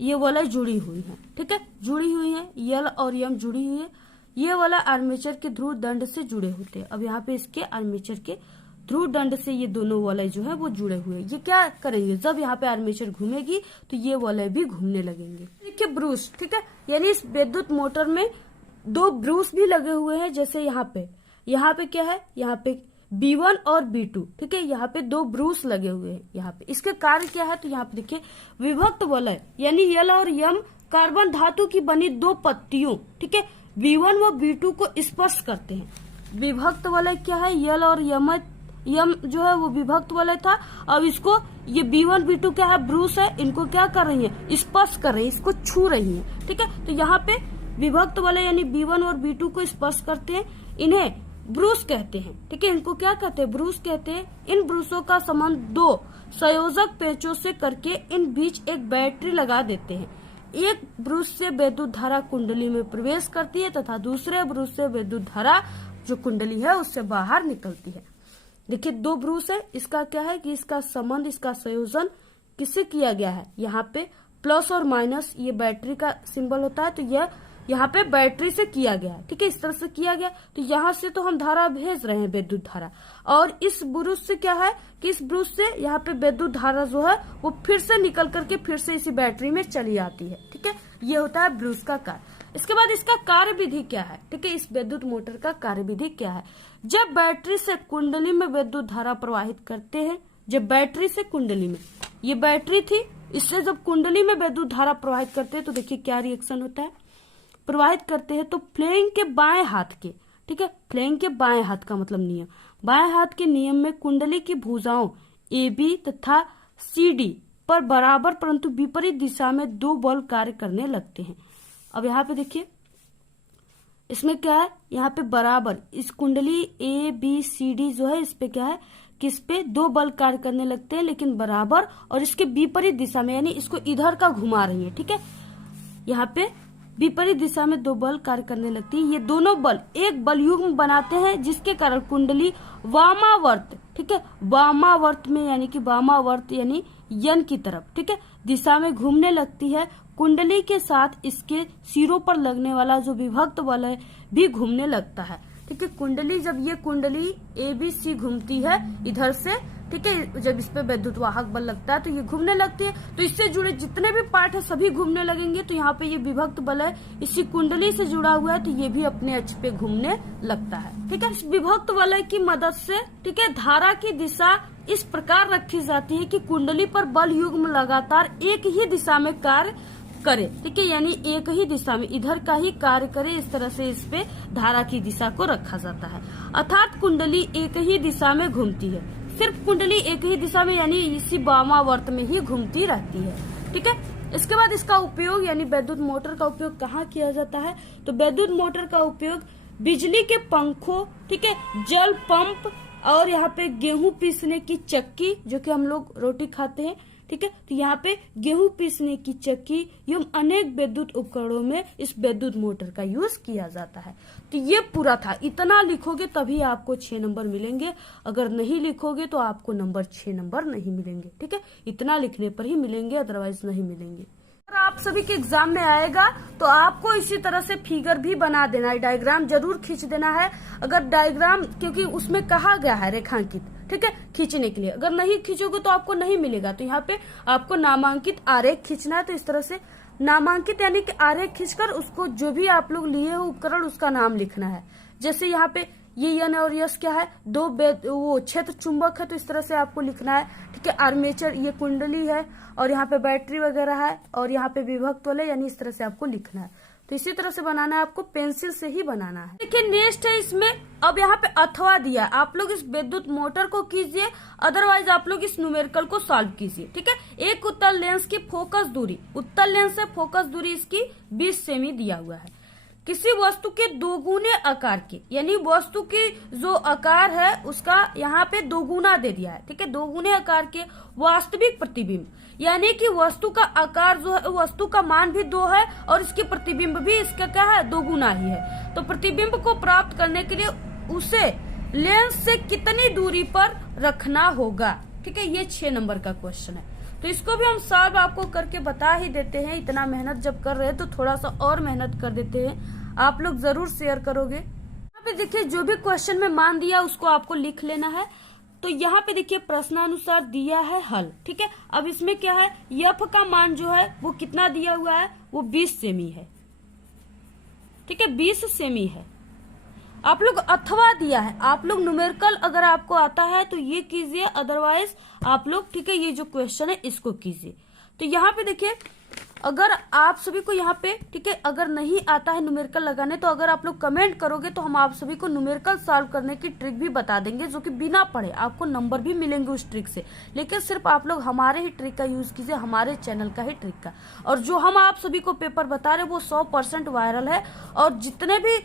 ये वलय जुड़ी हुई है, ठीक है, जुड़ी हुई है, यल और यम जुड़ी हुई है। ये वाला आर्मेचर के ध्रुव दंड से जुड़े होते हैं। अब यहाँ पे इसके आर्मेचर के ध्रुव दंड से ये दोनों वलय जो है वो जुड़े हुए हैं। ये क्या करेंगे, जब यहाँ पे आर्मेचर घूमेगी तो ये वलय भी घूमने लगेंगे। देखिए ब्रूस, ठीक है, यानी इस विद्युत मोटर में 2 ब्रूस भी लगे हुए हैं। जैसे यहाँ पे क्या है, यहाँ पे B1 और B2, ठीक है, यहाँ पे 2 ब्रूस लगे हुए हैं। यहाँ पे इसके कार्य क्या है, तो यहाँ पे देखिए विभक्त वलय यानी L और M कार्बन धातु की बनी 2 पत्तियों, ठीक है, B1 व B2 को स्पर्श करते हैं। विभक्त वलय क्या है, L और M जो है वो विभक्त वलय था। अब इसको ये B1 B2 क्या है, ब्रूस है, इनको क्या कर रही है, स्पर्श कर रही है, इसको छू रही है, ठीक है। तो यहाँ पे विभक्त वलय यानी B1 और B2 को स्पर्श करते हैं, इन्हें ब्रूस कहते हैं, ठीक है, इनको क्या कहते हैं, ब्रूस कहते हैं। इन ब्रूसों का संबंध 2 संयोजक पेचों से करके इन बीच एक बैटरी लगा देते हैं। एक ब्रूस से विद्युत धारा कुंडली में प्रवेश करती है तथा दूसरे ब्रूस से विद्युत धारा जो कुंडली है उससे बाहर निकलती है। देखिए 2 ब्रूस है, इसका क्या है कि इसका संबंध, इसका संयोजन किससे किया गया है, यहाँ पे प्लस और माइनस ये बैटरी का सिंबल होता है, तो यह यहाँ पे बैटरी से किया गया है, ठीक है, इस तरह से किया गया। तो यहाँ से तो हम धारा भेज रहे हैं, विद्युत धारा, और इस ब्रूस से क्या है कि इस ब्रूस से यहाँ पे विद्युत धारा जो है वो फिर से निकल करके फिर से इसी बैटरी में चली आती है, ठीक है, ये होता है ब्रूस का कार्य। इसके बाद इसका कार्य विधि क्या है, ठीक है, इस विद्युत मोटर का कार्य विधि क्या है। जब बैटरी से कुंडली में विद्युत धारा प्रवाहित करते हैं, जब बैटरी से कुंडली में, ये बैटरी थी, इससे जब कुंडली में विद्युत धारा प्रवाहित करते हैं तो देखिए क्या रिएक्शन होता है, प्रवाहित करते हैं तो फ्लेइंग के बाएं हाथ के, ठीक है, फ्लेइंग के बाएं हाथ का मतलब नियम, बाएं हाथ के नियम में कुंडली की भुजाओं AB तथा CD पर बराबर परंतु विपरीत दिशा में 2 बल कार्य करने लगते हैं। अब यहाँ पे देखिए इसमें क्या है, यहाँ पे बराबर इस कुंडली ABCD जो है इस पे क्या है कि इस पे 2 बल कार्य करने लगते हैं, लेकिन बराबर और इसके विपरीत दिशा में, यानी इसको इधर का घुमा रही है, ठीक है, यहाँ पे विपरीत दिशा में 2 बल कार्य करने लगती है। ये दोनों बल एक बल युग्म बनाते हैं जिसके कारण कुंडली वामावर्त, ठीक है, वामावर्त में यानी कि वामावर्त यानी यन की तरफ, ठीक है, दिशा में घूमने लगती है। कुंडली के साथ इसके सिरों पर लगने वाला जो विभक्त वलय भी घूमने लगता है, ठीक है। कुंडली, जब ये कुंडली ABC घूमती है इधर से, ठीक है, जब इस पे विद्युत वाहक बल लगता है तो ये घूमने लगती है, तो इससे जुड़े जितने भी पार्ट है सभी घूमने लगेंगे। तो यहाँ पे ये विभक्त बल है, इसी कुंडली से जुड़ा हुआ है, तो ये भी अपने अक्ष पे घूमने लगता है, ठीक है। इस विभक्त वलय की मदद से, ठीक है, धारा की दिशा इस प्रकार रखी जाती है कि कुंडली पर बल युग्म लगातार एक ही दिशा में कार्य करे, ठीक है, यानी एक ही दिशा में इधर का ही कार्य करे, इस तरह से इस पे धारा की दिशा को रखा जाता है। अर्थात कुंडली एक ही दिशा में घूमती है, सिर्फ कुंडली एक ही दिशा में यानी इसी वामावर्त में ही घूमती रहती है, ठीक है। इसके बाद इसका उपयोग यानी विद्युत मोटर का उपयोग कहाँ किया जाता है, तो विद्युत मोटर का उपयोग बिजली के पंखों, ठीक है, जल पंप और यहाँ पे गेहूं पीसने की चक्की, जो कि हम लोग रोटी खाते हैं, ठीक है, तो यहाँ पे गेहूं पीसने की चक्की एवं अनेक विद्युत उपकरणों में इस विद्युत मोटर का यूज किया जाता है। तो ये पूरा था, इतना लिखोगे तभी आपको 6 नंबर मिलेंगे, अगर नहीं लिखोगे तो आपको 6 नंबर नहीं मिलेंगे, ठीक है, इतना लिखने पर ही मिलेंगे, अदरवाइज नहीं मिलेंगे। अगर आप सभी के एग्जाम में आएगा तो आपको इसी तरह से फिगर भी बना देना है, डायग्राम जरूर खींच देना है। अगर डायग्राम, क्योंकि उसमें कहा गया है रेखांकित, ठीक है, खींचने के लिए, अगर नहीं खींचोगे तो आपको नहीं मिलेगा। तो यहाँ पे आपको नामांकित आरेख खींचना है, तो इस तरह से नामांकित यानी कि आरेख खींचकर उसको जो भी आप लोग लिए हो उपकरण उसका नाम लिखना है। जैसे यहाँ पे ये यन और यस क्या है, 2 वो क्षेत्र चुंबक है, तो इस तरह से आपको लिखना है, ठीक है। आर्मेचर ये कुंडली है और यहाँ पे बैटरी वगैरह है और यहाँ पे विभक्त वलय, यानी इस तरह से आपको लिखना है। तो इसी तरह से बनाना है, आपको पेंसिल से ही बनाना है। देखिए नेक्स्ट है इसमें, अब यहाँ पे अथवा दिया, आप लोग इस विद्युत मोटर को कीजिए, अदरवाइज आप लोग इस न्यूमेरिकल को सॉल्व कीजिए, ठीक है। एक उत्तल लेंस की फोकस दूरी, उत्तल लेंस से फोकस दूरी इसकी 20 सेमी दिया हुआ है। किसी वस्तु के 2 गुने आकार के, यानी वस्तु की जो आकार है उसका यहाँ पे 2 गुना दे दिया है, ठीक है, 2 गुने आकार के वास्तविक प्रतिबिंब, यानी कि वस्तु का आकार जो है, वस्तु का मान भी 2 है और इसकी प्रतिबिंब भी इसका क्या है, 2 गुना ही है। तो प्रतिबिंब को प्राप्त करने के लिए उसे लेंस से कितनी दूरी पर रखना होगा, ठीक है, ये 6 नंबर का क्वेश्चन है। तो इसको भी हम सॉल्व आपको करके बता ही देते हैं, इतना मेहनत जब कर रहे हैं तो थोड़ा सा और मेहनत कर देते हैं, आप लोग जरूर शेयर करोगे। यहाँ पे देखिए जो भी क्वेश्चन में मान दिया उसको आपको लिख लेना है, तो यहाँ पे देखिए प्रश्नानुसार दिया है हल। ठीक है, अब इसमें क्या है, एफ का मान जो है वो कितना दिया हुआ है, वो 20 सेमी है। ठीक है, 20 सेमी है। आप लोग अथवा दिया है, आप लोग न्यूमेरिकल अगर आपको आता है तो ये कीजिए, अदरवाइज आप लोग ठीक है ये जो क्वेश्चन है इसको कीजिए। तो यहाँ पे देखिए अगर आप सभी को यहाँ पे ठीक है अगर नहीं आता है न्यूमेरिकल लगाने, तो अगर आप लोग कमेंट करोगे तो हम आप सभी को न्यूमेरिकल सॉल्व करने की ट्रिक भी बता देंगे, जो कि बिना पढ़े आपको नंबर भी मिलेंगे उस ट्रिक से। लेकिन सिर्फ आप लोग हमारे ही ट्रिक का यूज कीजिए, हमारे चैनल का ही ट्रिक का। और जो हम आप सभी को पेपर बता रहे वो 100% वायरल है। और जितने भी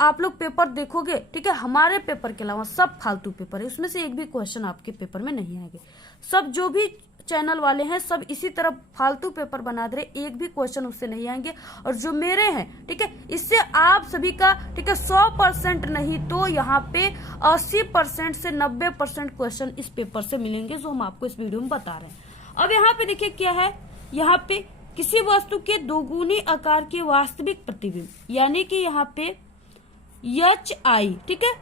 आप लोग पेपर देखोगे ठीक है, हमारे पेपर के अलावा सब फालतू पेपर है, उसमें से एक भी क्वेश्चन आपके पेपर में नहीं आएंगे। सब जो भी चैनल वाले हैं सब इसी तरह फालतू पेपर बना दे रहे, एक भी क्वेश्चन उससे नहीं आएंगे। और जो मेरे हैं ठीक है, इससे आप सभी का ठीक है 100% नहीं तो यहाँ पे 80% से 90% क्वेश्चन इस पेपर से मिलेंगे, जो हम आपको इस वीडियो में बता रहे हैं। अब यहाँ पे देखिए क्या है, यहाँ पे किसी वस्तु के दोगुनी आकार के वास्तविक प्रतिबिंब, यानी कि यहाँ पे HI ठीक है,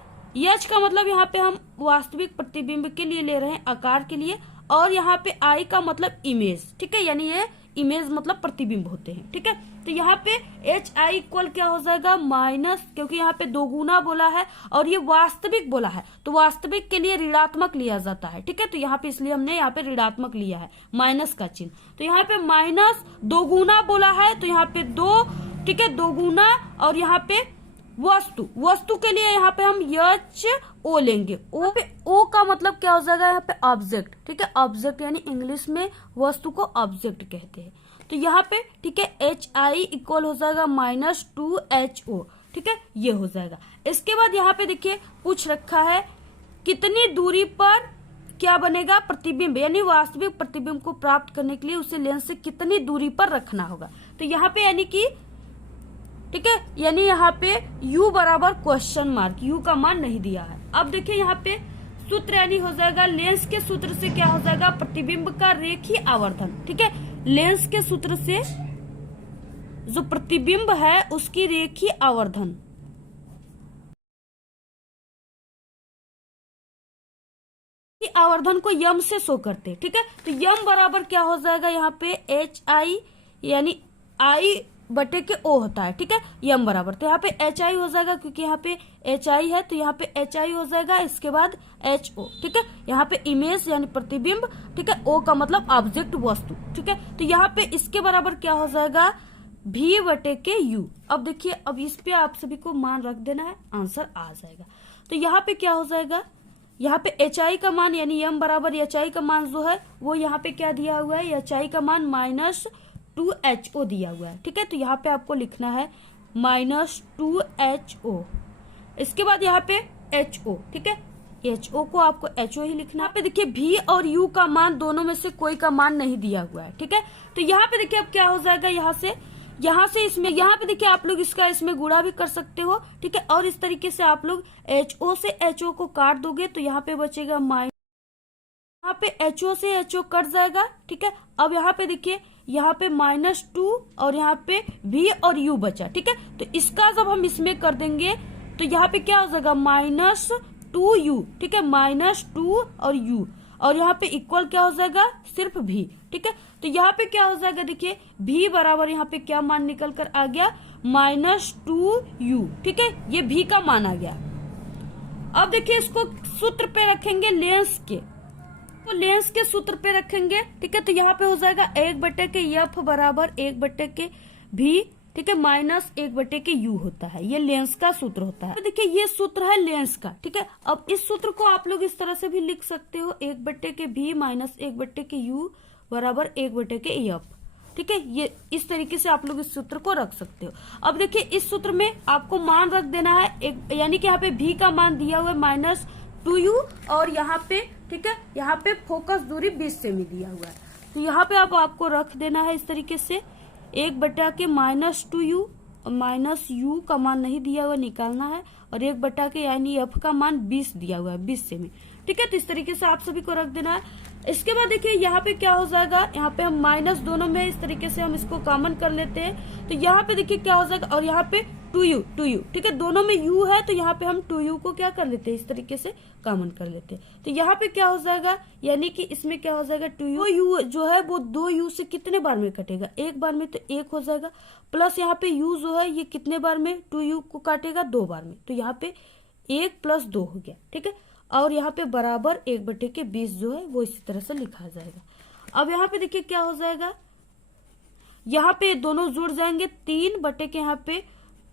एच का मतलब यहाँ पे हम वास्तविक प्रतिबिंब के लिए ले रहे हैं, आकार के लिए। और यहाँ पे आई का मतलब इमेज। ठीक है, यानी ये इमेज मतलब प्रतिबिंब होते हैं। ठीक है, तो यहाँ पे HI इक्वल क्या हो जाएगा, माइनस, क्योंकि यहाँ पे दोगुना बोला है और ये वास्तविक बोला है, तो वास्तविक के लिए ऋणात्मक लिया जाता है। ठीक है, तो यहाँ पे इसलिए हमने यहाँ पे ऋणात्मक लिया है, माइनस का चिन्ह। तो यहाँ पे माइनस दोगुना बोला है, तो यहाँ पे 2 ठीक है, दोगुना। और यहाँ पे वस्तु के लिए यहाँ पे हम HO लेंगे। ओ का मतलब क्या हो जाएगा, यहाँ पे ऑब्जेक्ट। ठीक है, ऑब्जेक्ट यानी इंग्लिश में वस्तु को ऑब्जेक्ट कहते हैं। तो यहाँ पे ठीक है HI इक्वल हो जाएगा -2HO। ठीक है, ये हो जाएगा। इसके बाद यहाँ पे देखिए पूछ रखा है कितनी दूरी पर क्या बनेगा, प्रतिबिंब, यानी वास्तविक प्रतिबिंब को प्राप्त करने के लिए उसे लेंस से कितनी दूरी पर रखना होगा। तो यहाँ पे यानी कि ठीक है, यानी यहाँ पे U बराबर क्वेश्चन मार्क, U का मान नहीं दिया है। अब देखिए यहाँ पे सूत्र यानी हो जाएगा लेंस के सूत्र से क्या हो जाएगा, प्रतिबिंब का रेखीय आवर्धन। ठीक है, लेंस के सूत्र से जो प्रतिबिंब है उसकी रेखीय आवर्धन, आवर्धन को यम से शो करते हैं। ठीक है, तो यम बराबर क्या हो जाएगा, यहाँ पे HI यानी I बटे के O होता है। ठीक है, यम बराबर, तो यहाँ पे HI हो जाएगा, क्योंकि यहाँ पे HI है तो यहाँ पे HI हो जाएगा, इसके बाद HO। ठीक है, यहाँ पे इमेज यानी प्रतिबिंब। ठीक है, O का मतलब ऑब्जेक्ट, वस्तु। ठीक है, तो यहाँ पे इसके बराबर क्या हो जाएगा, V बटे के U। अब देखिए, अब इस पे आप सभी को मान रख देना है, आंसर आ जाएगा। तो यहाँ पे क्या हो जाएगा, यहाँ पे HI का मान यानी यम बराबर HI का मान जो है वो यहाँ पे क्या दिया हुआ है, HI का मान -2HO दिया हुआ है। ठीक है, तो यहाँ पे आपको लिखना है -2HO। इसके बाद यहाँ पे HO। ठीक है, HO को आपको HO ही लिखना है। यहाँ पे देखिए V और U का मान दोनों में से कोई का मान नहीं दिया हुआ है। ठीक है, तो यहाँ पे देखिए अब क्या हो जाएगा, यहाँ से इसमें, यहाँ पे देखिए आप लोग इसका इसमें गुणा भी कर सकते हो। ठीक है, और इस तरीके से आप लोग HO से HO को काट दोगे तो यहाँ पे बचेगा माइनस, यहाँ पे HO से HO कट जाएगा। ठीक है, अब यहाँ पे देखिए यहाँ पे -2 और यहाँ पे V और U बचा। ठीक है, तो इसका जब हम इसमें कर देंगे तो यहाँ पे क्या हो जाएगा, -2U। ठीक है, -2 और U, और यहाँ पे इक्वल क्या हो जाएगा, सिर्फ V। ठीक है, तो यहाँ पे क्या हो जाएगा, देखिए V बराबर यहाँ पे क्या मान निकल कर आ गया, -2U। ठीक है, ये V का मान आ गया। अब देखिए इसको सूत्र पे रखेंगे लेंस के, तो लेंस के सूत्र पे रखेंगे। ठीक है, तो यहाँ पे हो जाएगा 1/F बराबर 1/V। ठीक है, -1/के U होता है, ये लेंस का सूत्र होता है। तो देखिए ये सूत्र है लेंस का। ठीक है, अब इस सूत्र को आप लोग इस तरह से भी लिख सकते हो, 1/V - 1/के U बराबर 1/F। ठीक है, ये इस तरीके से आप लोग इस सूत्र को रख सकते हो। अब देखिए इस सूत्र में आपको मान रख देना है, यानी कि यहाँ पे V का मान दिया हुआ है -2U, और यहाँ पे ठीक है, यहाँ पे फोकस दूरी 20 सेमी दिया हुआ है। तो यहाँ पे अब आपको रख देना है इस तरीके से, 1/के -2U, -U का मान नहीं दिया हुआ, निकालना है, और 1/के यानी F का मान 20 दिया हुआ है, 20 सेमी। ठीक है, तो इस तरीके से आप सभी को रख देना है। इसके बाद देखिए यहाँ पे क्या हो जाएगा, यहाँ पे हम माइनस दोनों में इस तरीके से हम इसको कॉमन कर लेते हैं, तो यहाँ पे देखिए क्या हो जाएगा, और यहाँ पे 2u, ठीक है, दोनों में u है तो यहाँ पे हम 2u को क्या कर लेते हैं, इस तरीके से कॉमन कर लेते हैं। तो यहाँ पे क्या हो जाएगा, यानी कि इसमें क्या हो जाएगा, 2u जो है वो 2u से कितने बार में कटेगा, एक बार में, तो 1 हो जाएगा। प्लस यहाँ पे u जो है ये कितने बार में 2u को काटेगा, 2 बार में, तो यहाँ पे 1 + 2 हो गया, ठीक है। और यहाँ पे बराबर 1/20 जो है वो इसी तरह से लिखा जाएगा। अब यहाँ पे देखिए क्या हो जाएगा, यहाँ पे दोनों जुड़ जाएंगे, 3 यहाँ पे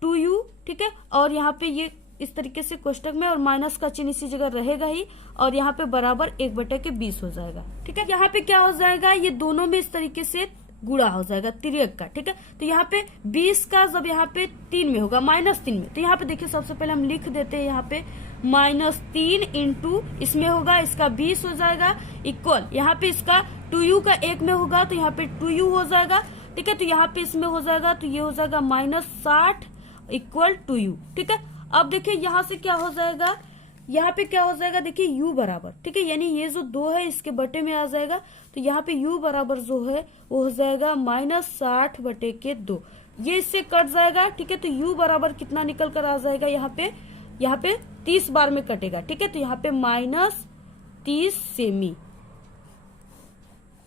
2u, ठीक है, और यहाँ पे ये इस तरीके से कोष्टक में, और माइनस का चिन्ह इसी जगह रहेगा ही, और यहाँ पे बराबर 1/20 हो जाएगा, ठीक है। यहाँ पे क्या हो जाएगा, ये दोनों में इस तरीके से गुणा हो जाएगा तिर्यक का, ठीक है। तो यहाँ पे 20 का जब यहाँ पे 3 में होगा, -3 में, तो यहाँ पे देखिए सबसे पहले हम लिख देते हैं यहाँ पे -3 इंटू इसमें होगा इसका 20 हो जाएगा, इक्वल यहाँ पे इसका 2u का 1 में होगा तो यहाँ पे 2u हो जाएगा, ठीक है। तो यहाँ पे इसमें हो जाएगा तो ये हो जाएगा -60 इक्वल 2u, ठीक है। अब देखिए यहाँ से क्या हो जाएगा, यहाँ पे क्या हो जाएगा, देखिए u बराबर, ठीक है, यानी ये जो 2 है इसके बटे में आ जाएगा, तो यहाँ पे u बराबर जो है वो हो जाएगा -60/2, ये इससे कट जाएगा, ठीक है। तो u बराबर कितना निकल कर आ जाएगा, यहाँ पे 30 बार में कटेगा, ठीक है। तो यहाँ पे -30 सेमी,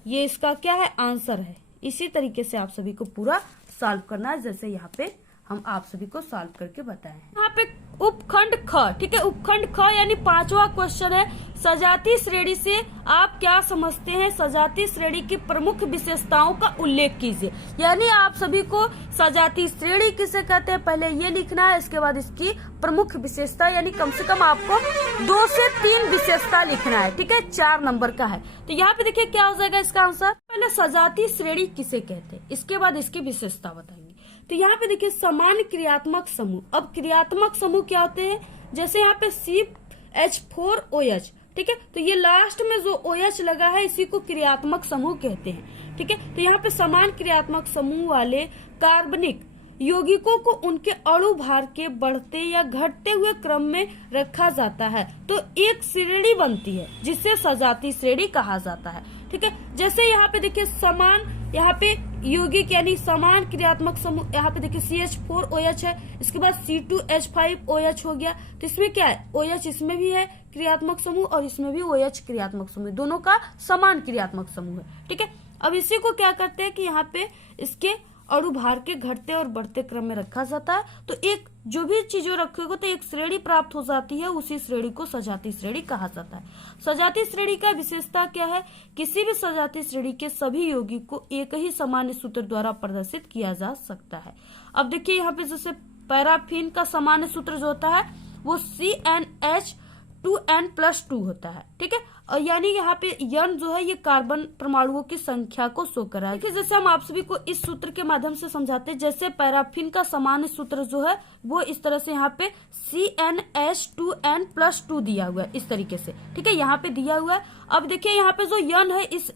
ये इसका क्या है, आंसर है। इसी तरीके से आप सभी को पूरा सॉल्व करना है, जैसे यहाँ पे हम आप सभी को सॉल्व करके बताए हैं। यहाँ पे उपखंड ख, ठीक है, उपखंड ख यानी 5वां क्वेश्चन है, सजातीय श्रेणी से आप क्या समझते हैं, सजातीय श्रेणी की प्रमुख विशेषताओं का उल्लेख कीजिए। यानी आप सभी को सजातीय श्रेणी किसे कहते हैं पहले ये लिखना है, इसके बाद इसकी प्रमुख विशेषता, यानी कम से कम आपको 2 से 3 विशेषता लिखना है, ठीक है, 4 नंबर का है। तो यहाँ पे देखिए क्या हो जाएगा इसका आंसर, पहले सजातीय श्रेणी किसे कहते हैं, इसके बाद इसकी विशेषता बताएंगे। तो यहाँ पे देखिए समान क्रियात्मक समूह। अब क्रियात्मक समूह क्या होते हैं, जैसे यहाँ पे CH4OH, ठीक है, तो ये लास्ट में जो OH लगा है इसी को क्रियात्मक समूह कहते हैं, ठीक है। तो यहाँ पे समान क्रियात्मक समूह वाले कार्बनिक यौगिकों को उनके अणु भार के बढ़ते या घटते हुए क्रम में रखा जाता है तो एक श्रेणी बनती है जिसे सजातीय श्रेणी कहा जाता है, ठीक है। जैसे यहाँ पे देखिए समान, यहाँ पे यौगिक यानी समान क्रियात्मक समूह, यहाँ पे देखिए CH4OH है, इसके बाद C2H5OH हो गया, तो इसमें क्या है, OH इसमें भी है क्रियात्मक समूह और इसमें भी OH क्रियात्मक समूह, दोनों का समान क्रियात्मक समूह है, ठीक है। अब इसी को क्या करते हैं कि यहाँ पे इसके अणु भार के घटते और बढ़ते क्रम में रखा जाता है, तो एक जो भी चीजों रखेगा तो एक श्रेणी प्राप्त हो जाती है, उसी श्रेणी को सजातीय श्रेणी कहा जाता है। सजातीय श्रेणी का विशेषता क्या है, किसी भी सजातीय श्रेणी के सभी यौगिक को एक ही सामान्य सूत्र द्वारा प्रदर्शित किया जा सकता है। अब देखिए यहाँ पे जैसे पैराफिन का सामान्य सूत्र जो होता है वो CnH2n+2 होता है, ठीक है, और यानी यहाँ पे N जो है ये कार्बन परमाणुओं की संख्या को शो कर रहा है। देखिए जैसे हम आप सभी को इस सूत्र के माध्यम से समझाते हैं, जैसे पैराफिन का सामान्य सूत्र जो है वो इस तरह से यहाँ पे CnH2n+2 दिया हुआ है, इस तरीके से, ठीक है, यहाँ पे दिया हुआ है। अब देखिए यहाँ पे जो N है इस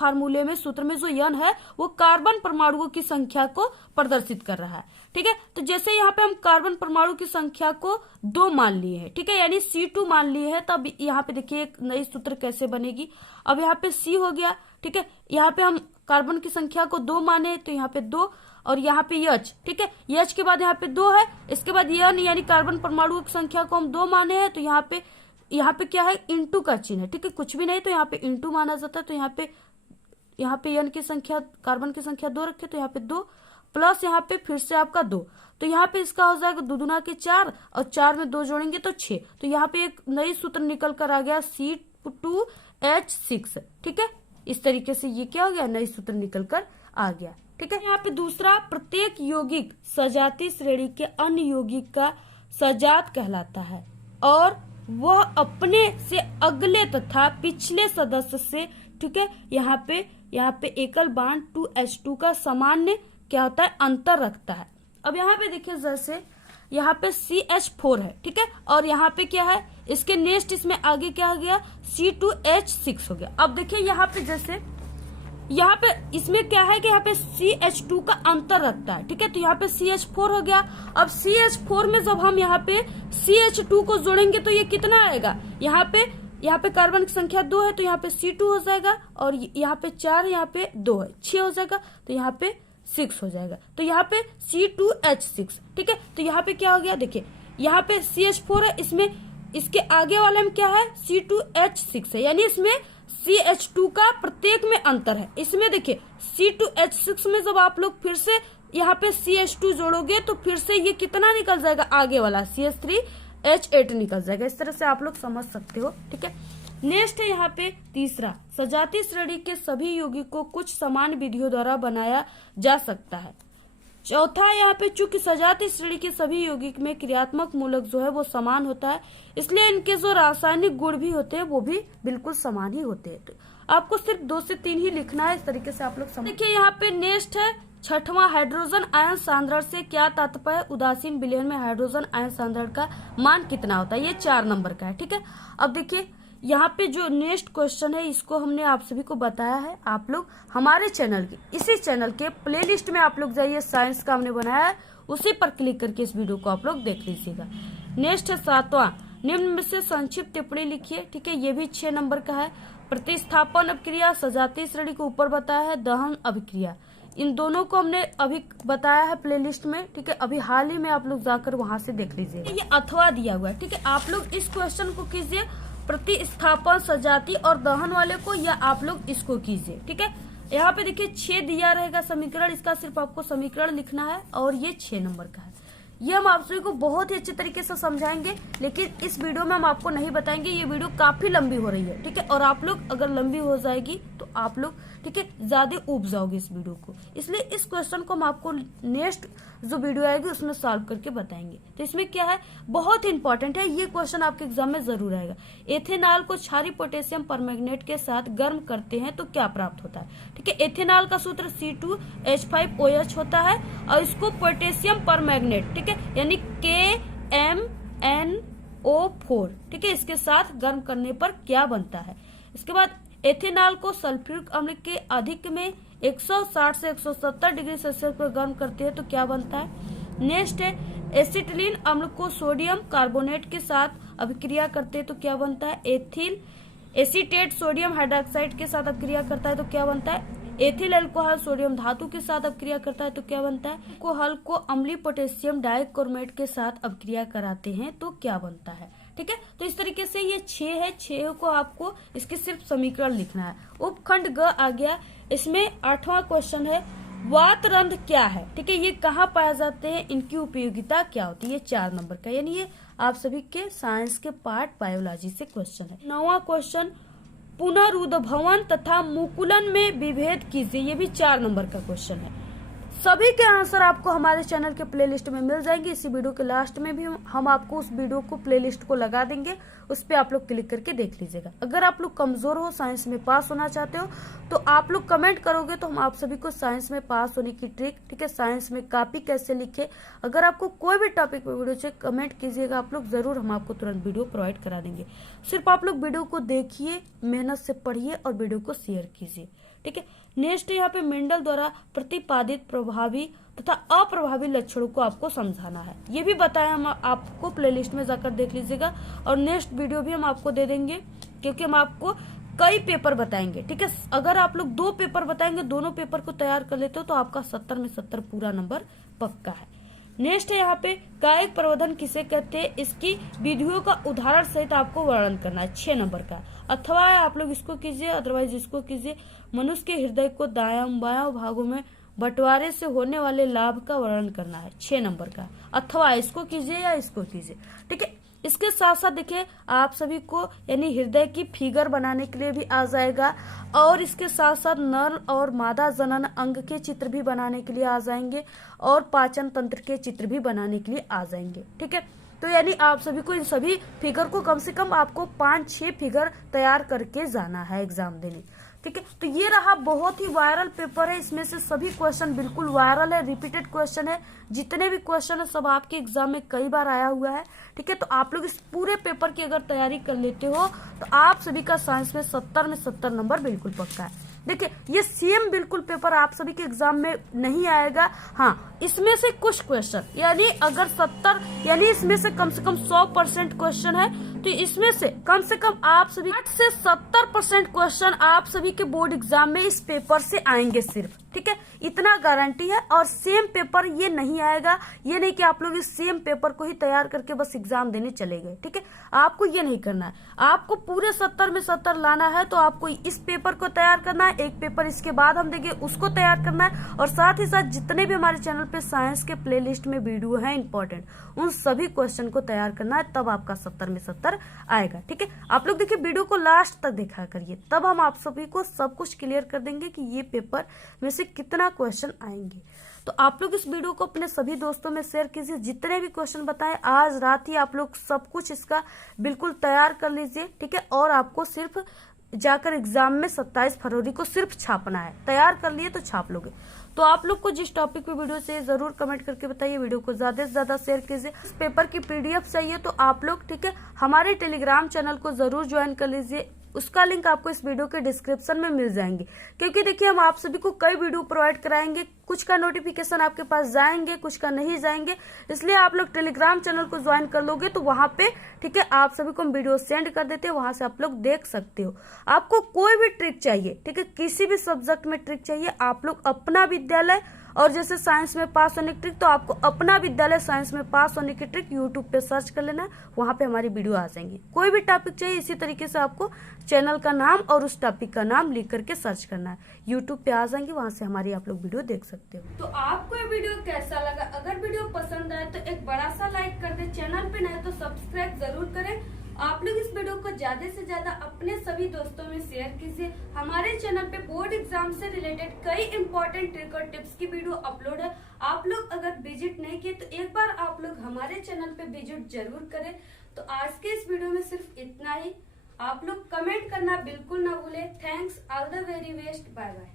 फार्मूले में, सूत्र में जो N है वो कार्बन परमाणुओं की संख्या को प्रदर्शित कर रहा है, ठीक है। तो जैसे यहाँ पे हम कार्बन परमाणु की संख्या को 2 मान लिए हैं, ठीक है, यानी C2 मान लिए हैं, तब यहाँ पे देखिए एक नई सूत्र कैसे बनेगी। अब यहाँ पे C हो गया, ठीक है, यहाँ पे हम कार्बन की संख्या को 2 माने तो यहाँ पे 2, और यहाँ पे H, ठीक है, H के बाद यहाँ पे 2 है, इसके बाद N यानी कार्बन परमाणु की संख्या को हम 2 माने हैं, तो यहाँ पे क्या है, इंटू का चिन्ह है, ठीक है, कुछ भी नहीं तो यहाँ पे इंटू माना जाता है। तो यहाँ पे N की संख्या, कार्बन की संख्या 2 रखे तो यहाँ पे 2, प्लस यहाँ पे फिर से आपका 2, तो यहाँ पे इसका हो जाएगा 2 दूना के 4 और 4 में 2 जोड़ेंगे तो 6, तो यहाँ पे एक नई सूत्र निकल कर आ गया C2H6, ठीक है। इस तरीके से ये क्या हो गया, नई सूत्र निकल कर आ गया, ठीक है। यहाँ पे दूसरा, प्रत्येक यौगिक सजातीय श्रेणी के अन्य यौगिक का सजात कहलाता है और वह अपने से अगले तथा पिछले सदस्य से, ठीक है, यहाँ पे एकल बांड 2H2 का सामान्य क्या होता है, अंतर रखता है। अब यहाँ पे देखिए जैसे यहाँ पे CH4 है, ठीक है, और यहाँ पे क्या है, इसके नेक्स्ट इसमें आगे क्या हो गया, C2H6 हो गया। अब देखिए यहाँ पे जैसे यहाँ पे इसमें क्या है कि यहाँ पे CH2 का अंतर रखता है, ठीक है, तो यहाँ पे CH4 हो गया। अब CH4 में जब हम यहाँ पे CH2 को जोड़ेंगे तो ये कितना आएगा, यहाँ पे कार्बन की संख्या 2 है तो यहाँ पे C2 हो जाएगा, और यहाँ पे 4, यहाँ पे 2 है, 6 हो जाएगा, तो यहाँ पे 6 हो जाएगा। तो यहाँ पे C2H6, ठीक है। तो यहाँ पे क्या हो गया, देखिए यहाँ पे CH4 है, इसमें इसके आगे वाले में क्या है, C2H6 है, यानी इसमें CH2 का प्रत्येक में अंतर है। इसमें देखिए C2H6 में जब आप लोग फिर से यहाँ पे CH2 जोड़ोगे तो फिर से ये कितना निकल जाएगा, आगे वाला CH3H8 निकल जाएगा। इस तरह से आप लोग समझ सकते हो, ठीक है। नेक्स्ट है यहाँ पे तीसरा, सजातीय श्रेणी के सभी यौगिकों को कुछ समान विधियों द्वारा बनाया जा सकता है। चौथा यहाँ पे, चूंकि सजातीय श्रेणी के सभी यौगिक में क्रियात्मक मूलक जो है वो समान होता है, इसलिए इनके जो रासायनिक गुण भी होते हैं वो भी बिल्कुल समान ही होते हैं। तो आपको सिर्फ 2 से 3 ही लिखना है, इस तरीके से आप लोग समझ। देखिए यहाँ पे नेक्स्ट है छठवां, हाइड्रोजन आयन सांद्रण से क्या तात्पर्य, उदासीन विलयन में हाइड्रोजन आयन सांद्रण का मान कितना होता है। ये 4 नंबर का है, ठीक है। अब देखिए यहाँ पे जो नेक्स्ट क्वेश्चन है इसको हमने आप सभी को बताया है। आप लोग हमारे चैनल के, इसी चैनल के प्लेलिस्ट में आप लोग जाइए, साइंस का हमने बनाया है, उसी पर क्लिक करके इस वीडियो को आप लोग देख लीजिएगा। नेक्स्ट है 7वां, निम्न में से संक्षिप्त टिप्पणी लिखिए, ठीक है। ये भी 6 नंबर का है। प्रतिस्थापन अभिक्रिया सजातीय श्रेणी के ऊपर बताया है, दहन अभिक्रिया, इन दोनों को हमने अभी बताया है प्लेलिस्ट में, ठीक है। अभी हाल ही में आप लोग जाकर वहां से देख लीजिए। ये अथवा दिया हुआ है, ठीक है। आप लोग इस क्वेश्चन को कीजिए, प्रतिस्थापन सजातीय और दहन वाले को, या आप लोग इसको कीजिए, ठीक है। यहाँ पे देखिए 6 दिया रहेगा समीकरण, इसका सिर्फ आपको समीकरण लिखना है और ये 6 नंबर का है। ये हम आप सभी को बहुत ही अच्छे तरीके से समझाएंगे, लेकिन इस वीडियो में हम आपको नहीं बताएंगे। ये वीडियो काफी लंबी हो रही है, ठीक है। और आप लोग अगर लंबी हो जाएगी तो आप लोग, ठीक है, ज्यादा ऊब जाओगे इस वीडियो को, इसलिए इस क्वेश्चन को हम आपको नेक्स्ट जो वीडियो आएगी उसमें सॉल्व करके बताएंगे। तो इसमें क्या है, बहुत ही इंपॉर्टेंट है, ये क्वेश्चन आपके एग्जाम में जरूर आएगा। एथेनॉल को क्षारीय पोटेशियम परमैंगनेट के साथ गर्म करते हैं तो क्या प्राप्त होता है, ठीक है। एथेनॉल का सूत्र C2H5OH होता है और इसको पोटेशियम परमैंगनेट, ठीक है, यानी KMnO4, ठीक है, इसके साथ गर्म करने पर क्या बनता है। इसके बाद एथेनॉल को सल्फ्यूरिक अम्ल के अधिक में 160 से 170 डिग्री सेल्सियस पर गर्म करते हैं तो क्या बनता है। नेक्स्ट है एसिटिलीन अम्ल को सोडियम कार्बोनेट के साथ अभिक्रिया करते हैं तो क्या बनता है। एथिल एसीटेट सोडियम हाइड्रोक्साइड के साथ अभिक्रिया करता है तो क्या बनता है। एथिल अल्कोहल सोडियम धातु के साथ अभिक्रिया करता है तो क्या बनता है। अल्कोहल को अम्लीय पोटेशियम डाइक्रोमेट के साथ अभिक्रिया कराते हैं तो क्या बनता है, ठीक है। तो इस तरीके से ये 6 है, 6 को आपको इसके सिर्फ समीकरण लिखना है। उपखंड ग आ गया, इसमें 8वां क्वेश्चन है वातरंध्र क्या है, ठीक है, ये कहाँ पाए जाते हैं, इनकी उपयोगिता क्या होती है। ये 4 नंबर का, यानी ये आप सभी के साइंस के पार्ट बायोलॉजी से क्वेश्चन है। 9वां क्वेश्चन पुनरुद्भवन तथा मुकुलन में विभेद कीजिए, ये भी 4 नंबर का क्वेश्चन है। सभी के आंसर आपको हमारे चैनल के प्लेलिस्ट में मिल जाएंगे। इसी वीडियो के लास्ट में भी हम आपको उस वीडियो को प्लेलिस्ट को लगा देंगे, उस पे आप लोग क्लिक करके देख लीजिएगा। अगर आप लोग कमजोर हो, साइंस में पास होना चाहते हो तो आप लोग कमेंट करोगे तो हम आप सभी को साइंस में पास होने की ट्रिक, ठीक है, साइंस में कॉपी कैसे लिखे, अगर आपको कोई भी टॉपिक पे वीडियो चाहिए कमेंट कीजिएगा आप लोग, जरूर हम आपको तुरंत वीडियो प्रोवाइड करा देंगे। सिर्फ आप लोग वीडियो को देखिए, मेहनत से पढ़िए और वीडियो को शेयर कीजिए, ठीक है। नेक्स्ट यहाँ पे मेंडल द्वारा प्रतिपादित प्रभावी तथा अप्रभावी लक्षणों को आपको समझाना है, ये भी बताया हम आपको, प्लेलिस्ट में जाकर देख लीजिएगा। और नेक्स्ट वीडियो भी हम आपको दे देंगे, क्योंकि हम आपको कई पेपर बताएंगे, ठीक है। अगर आप लोग 2 पेपर बताएंगे, दोनों पेपर को तैयार कर लेते हो तो आपका 70 में 70 पूरा नंबर पक्का है। नेक्स्ट है यहाँ पे कायिक प्रवर्धन किसे कहते हैं, इसकी विधियों का उदाहरण सहित आपको वर्णन करना है, 6 नंबर का। अथवा आप लोग इसको कीजिए, अदरवाइज इसको कीजिए। मनुष्य के हृदय को दायां बायां भागों में बंटवारे से होने वाले लाभ का वर्णन करना है, 6 नंबर का। अथवा इसको कीजिए या इसको कीजिए, ठीक है। इसके साथ साथ देखिए आप सभी को यानी हृदय की फिगर बनाने के लिए भी आ जाएगा, और इसके साथ साथ नर और मादा जनन अंग के चित्र भी बनाने के लिए आ जाएंगे, और पाचन तंत्र के चित्र भी बनाने के लिए आ जाएंगे, ठीक है। तो यानी आप सभी को इन सभी फिगर को कम से कम आपको 5-6 फिगर तैयार करके जाना है एग्जाम देने, ठीक है। तो ये रहा बहुत ही वायरल पेपर है, इसमें से सभी क्वेश्चन बिल्कुल वायरल है, रिपीटेड क्वेश्चन है। जितने भी क्वेश्चन है सब आपके एग्जाम में कई बार आया हुआ है, ठीक है। तो आप लोग इस पूरे पेपर की अगर तैयारी कर लेते हो तो आप सभी का साइंस में 70 में 70 नंबर बिल्कुल पक्का है। देखिए ये सेम बिल्कुल पेपर आप सभी के एग्जाम में नहीं आएगा। हाँ, इसमें से कुछ क्वेश्चन यानी अगर 70 यानी इसमें से कम 100% क्वेश्चन है, तो इसमें से कम आप सभी 60 से 70% क्वेश्चन आप सभी के बोर्ड एग्जाम में इस पेपर से आएंगे सिर्फ, ठीक है। ठीक है, इतना गारंटी है। और सेम पेपर ये नहीं आएगा, ये नहीं कि आप लोग इस सेम पेपर को ही तैयार करके बस एग्जाम देने चले गए। ठीक है, आपको ये नहीं करना है, आपको पूरे 70 में 70 लाना है। तो आपको इस पेपर को तैयार करना है, एक पेपर इसके बाद हम देंगे उसको तैयार करना है, और साथ ही साथ जितने भी हमारे चैनल पे साइंस के प्लेलिस्ट में वीडियो है इंपॉर्टेंट, उन सभी क्वेश्चन को तैयार करना है, तब आपका 70 में 70 आएगा। ठीक है, आप लोग देखिए वीडियो को लास्ट तक देखा करिए, तब हम आप सभी को सब कुछ क्लियर कर देंगे कि ये पेपर में से कितना क्वेश्चन आएंगे। तो आप लोग इस वीडियो को अपने सभी दोस्तों में शेयर कीजिए, जितने भी क्वेश्चन बताए आज रात ही आप लोग सब कुछ इसका बिल्कुल तैयार कर लीजिए। ठीक है, और आपको सिर्फ जाकर एग्जाम में 27 फरवरी को सिर्फ छापना है, तैयार कर लिए तो छाप लोगे। तो आप लोग को जिस टॉपिक पे वीडियो चाहिए जरूर कमेंट करके बताइए, वीडियो को ज्यादा से ज्यादा शेयर कीजिए। इस पेपर की पीडीएफ चाहिए तो आप लोग ठीक है हमारे टेलीग्राम चैनल को जरूर ज्वाइन कर लीजिए, उसका लिंक आपको इस वीडियो के डिस्क्रिप्शन में मिल जाएंगे। क्योंकि देखिए हम आप सभी को कई वीडियो प्रोवाइड कराएंगे, कुछ का नोटिफिकेशन आपके पास जाएंगे, कुछ का नहीं जाएंगे, इसलिए आप लोग टेलीग्राम चैनल को ज्वाइन कर लोगे तो वहां पे ठीक है आप सभी को हम वीडियो सेंड कर देते हैं, वहां से आप लोग देख सकते हो। आपको कोई भी ट्रिक चाहिए, ठीक है, किसी भी सब्जेक्ट में ट्रिक चाहिए, आप लोग अपना विद्यालय, और जैसे साइंस में पास होने की ट्रिक, तो आपको अपना विद्यालय साइंस में पास होने की ट्रिक यूट्यूब पे सर्च कर लेना है, वहां पे हमारी वीडियो आ जाएंगी। कोई भी टॉपिक चाहिए इसी तरीके से आपको चैनल का नाम और उस टॉपिक का नाम लिख करके सर्च करना है, यूट्यूब पे आ जाएंगे, वहां से हमारी आप लोग वीडियो देख सकते हो। तो आपको ये वीडियो कैसा लगा? अगर वीडियो पसंद आए तो एक बड़ा सा लाइक कर दे, चैनल पे नए तो सब्सक्राइब जरूर करें। आप लोग इस वीडियो को ज्यादा से ज्यादा अपने सभी दोस्तों में शेयर कीजिए। हमारे चैनल पे बोर्ड एग्जाम से रिलेटेड कई इंपॉर्टेंट ट्रिक और टिप्स की वीडियो अपलोड है, आप लोग अगर विजिट नहीं किए तो एक बार आप लोग हमारे चैनल पे विजिट जरूर करें। तो आज के इस वीडियो में सिर्फ इतना ही, आप लोग कमेंट करना बिल्कुल ना भूले। Thanks, all the very best, bye bye.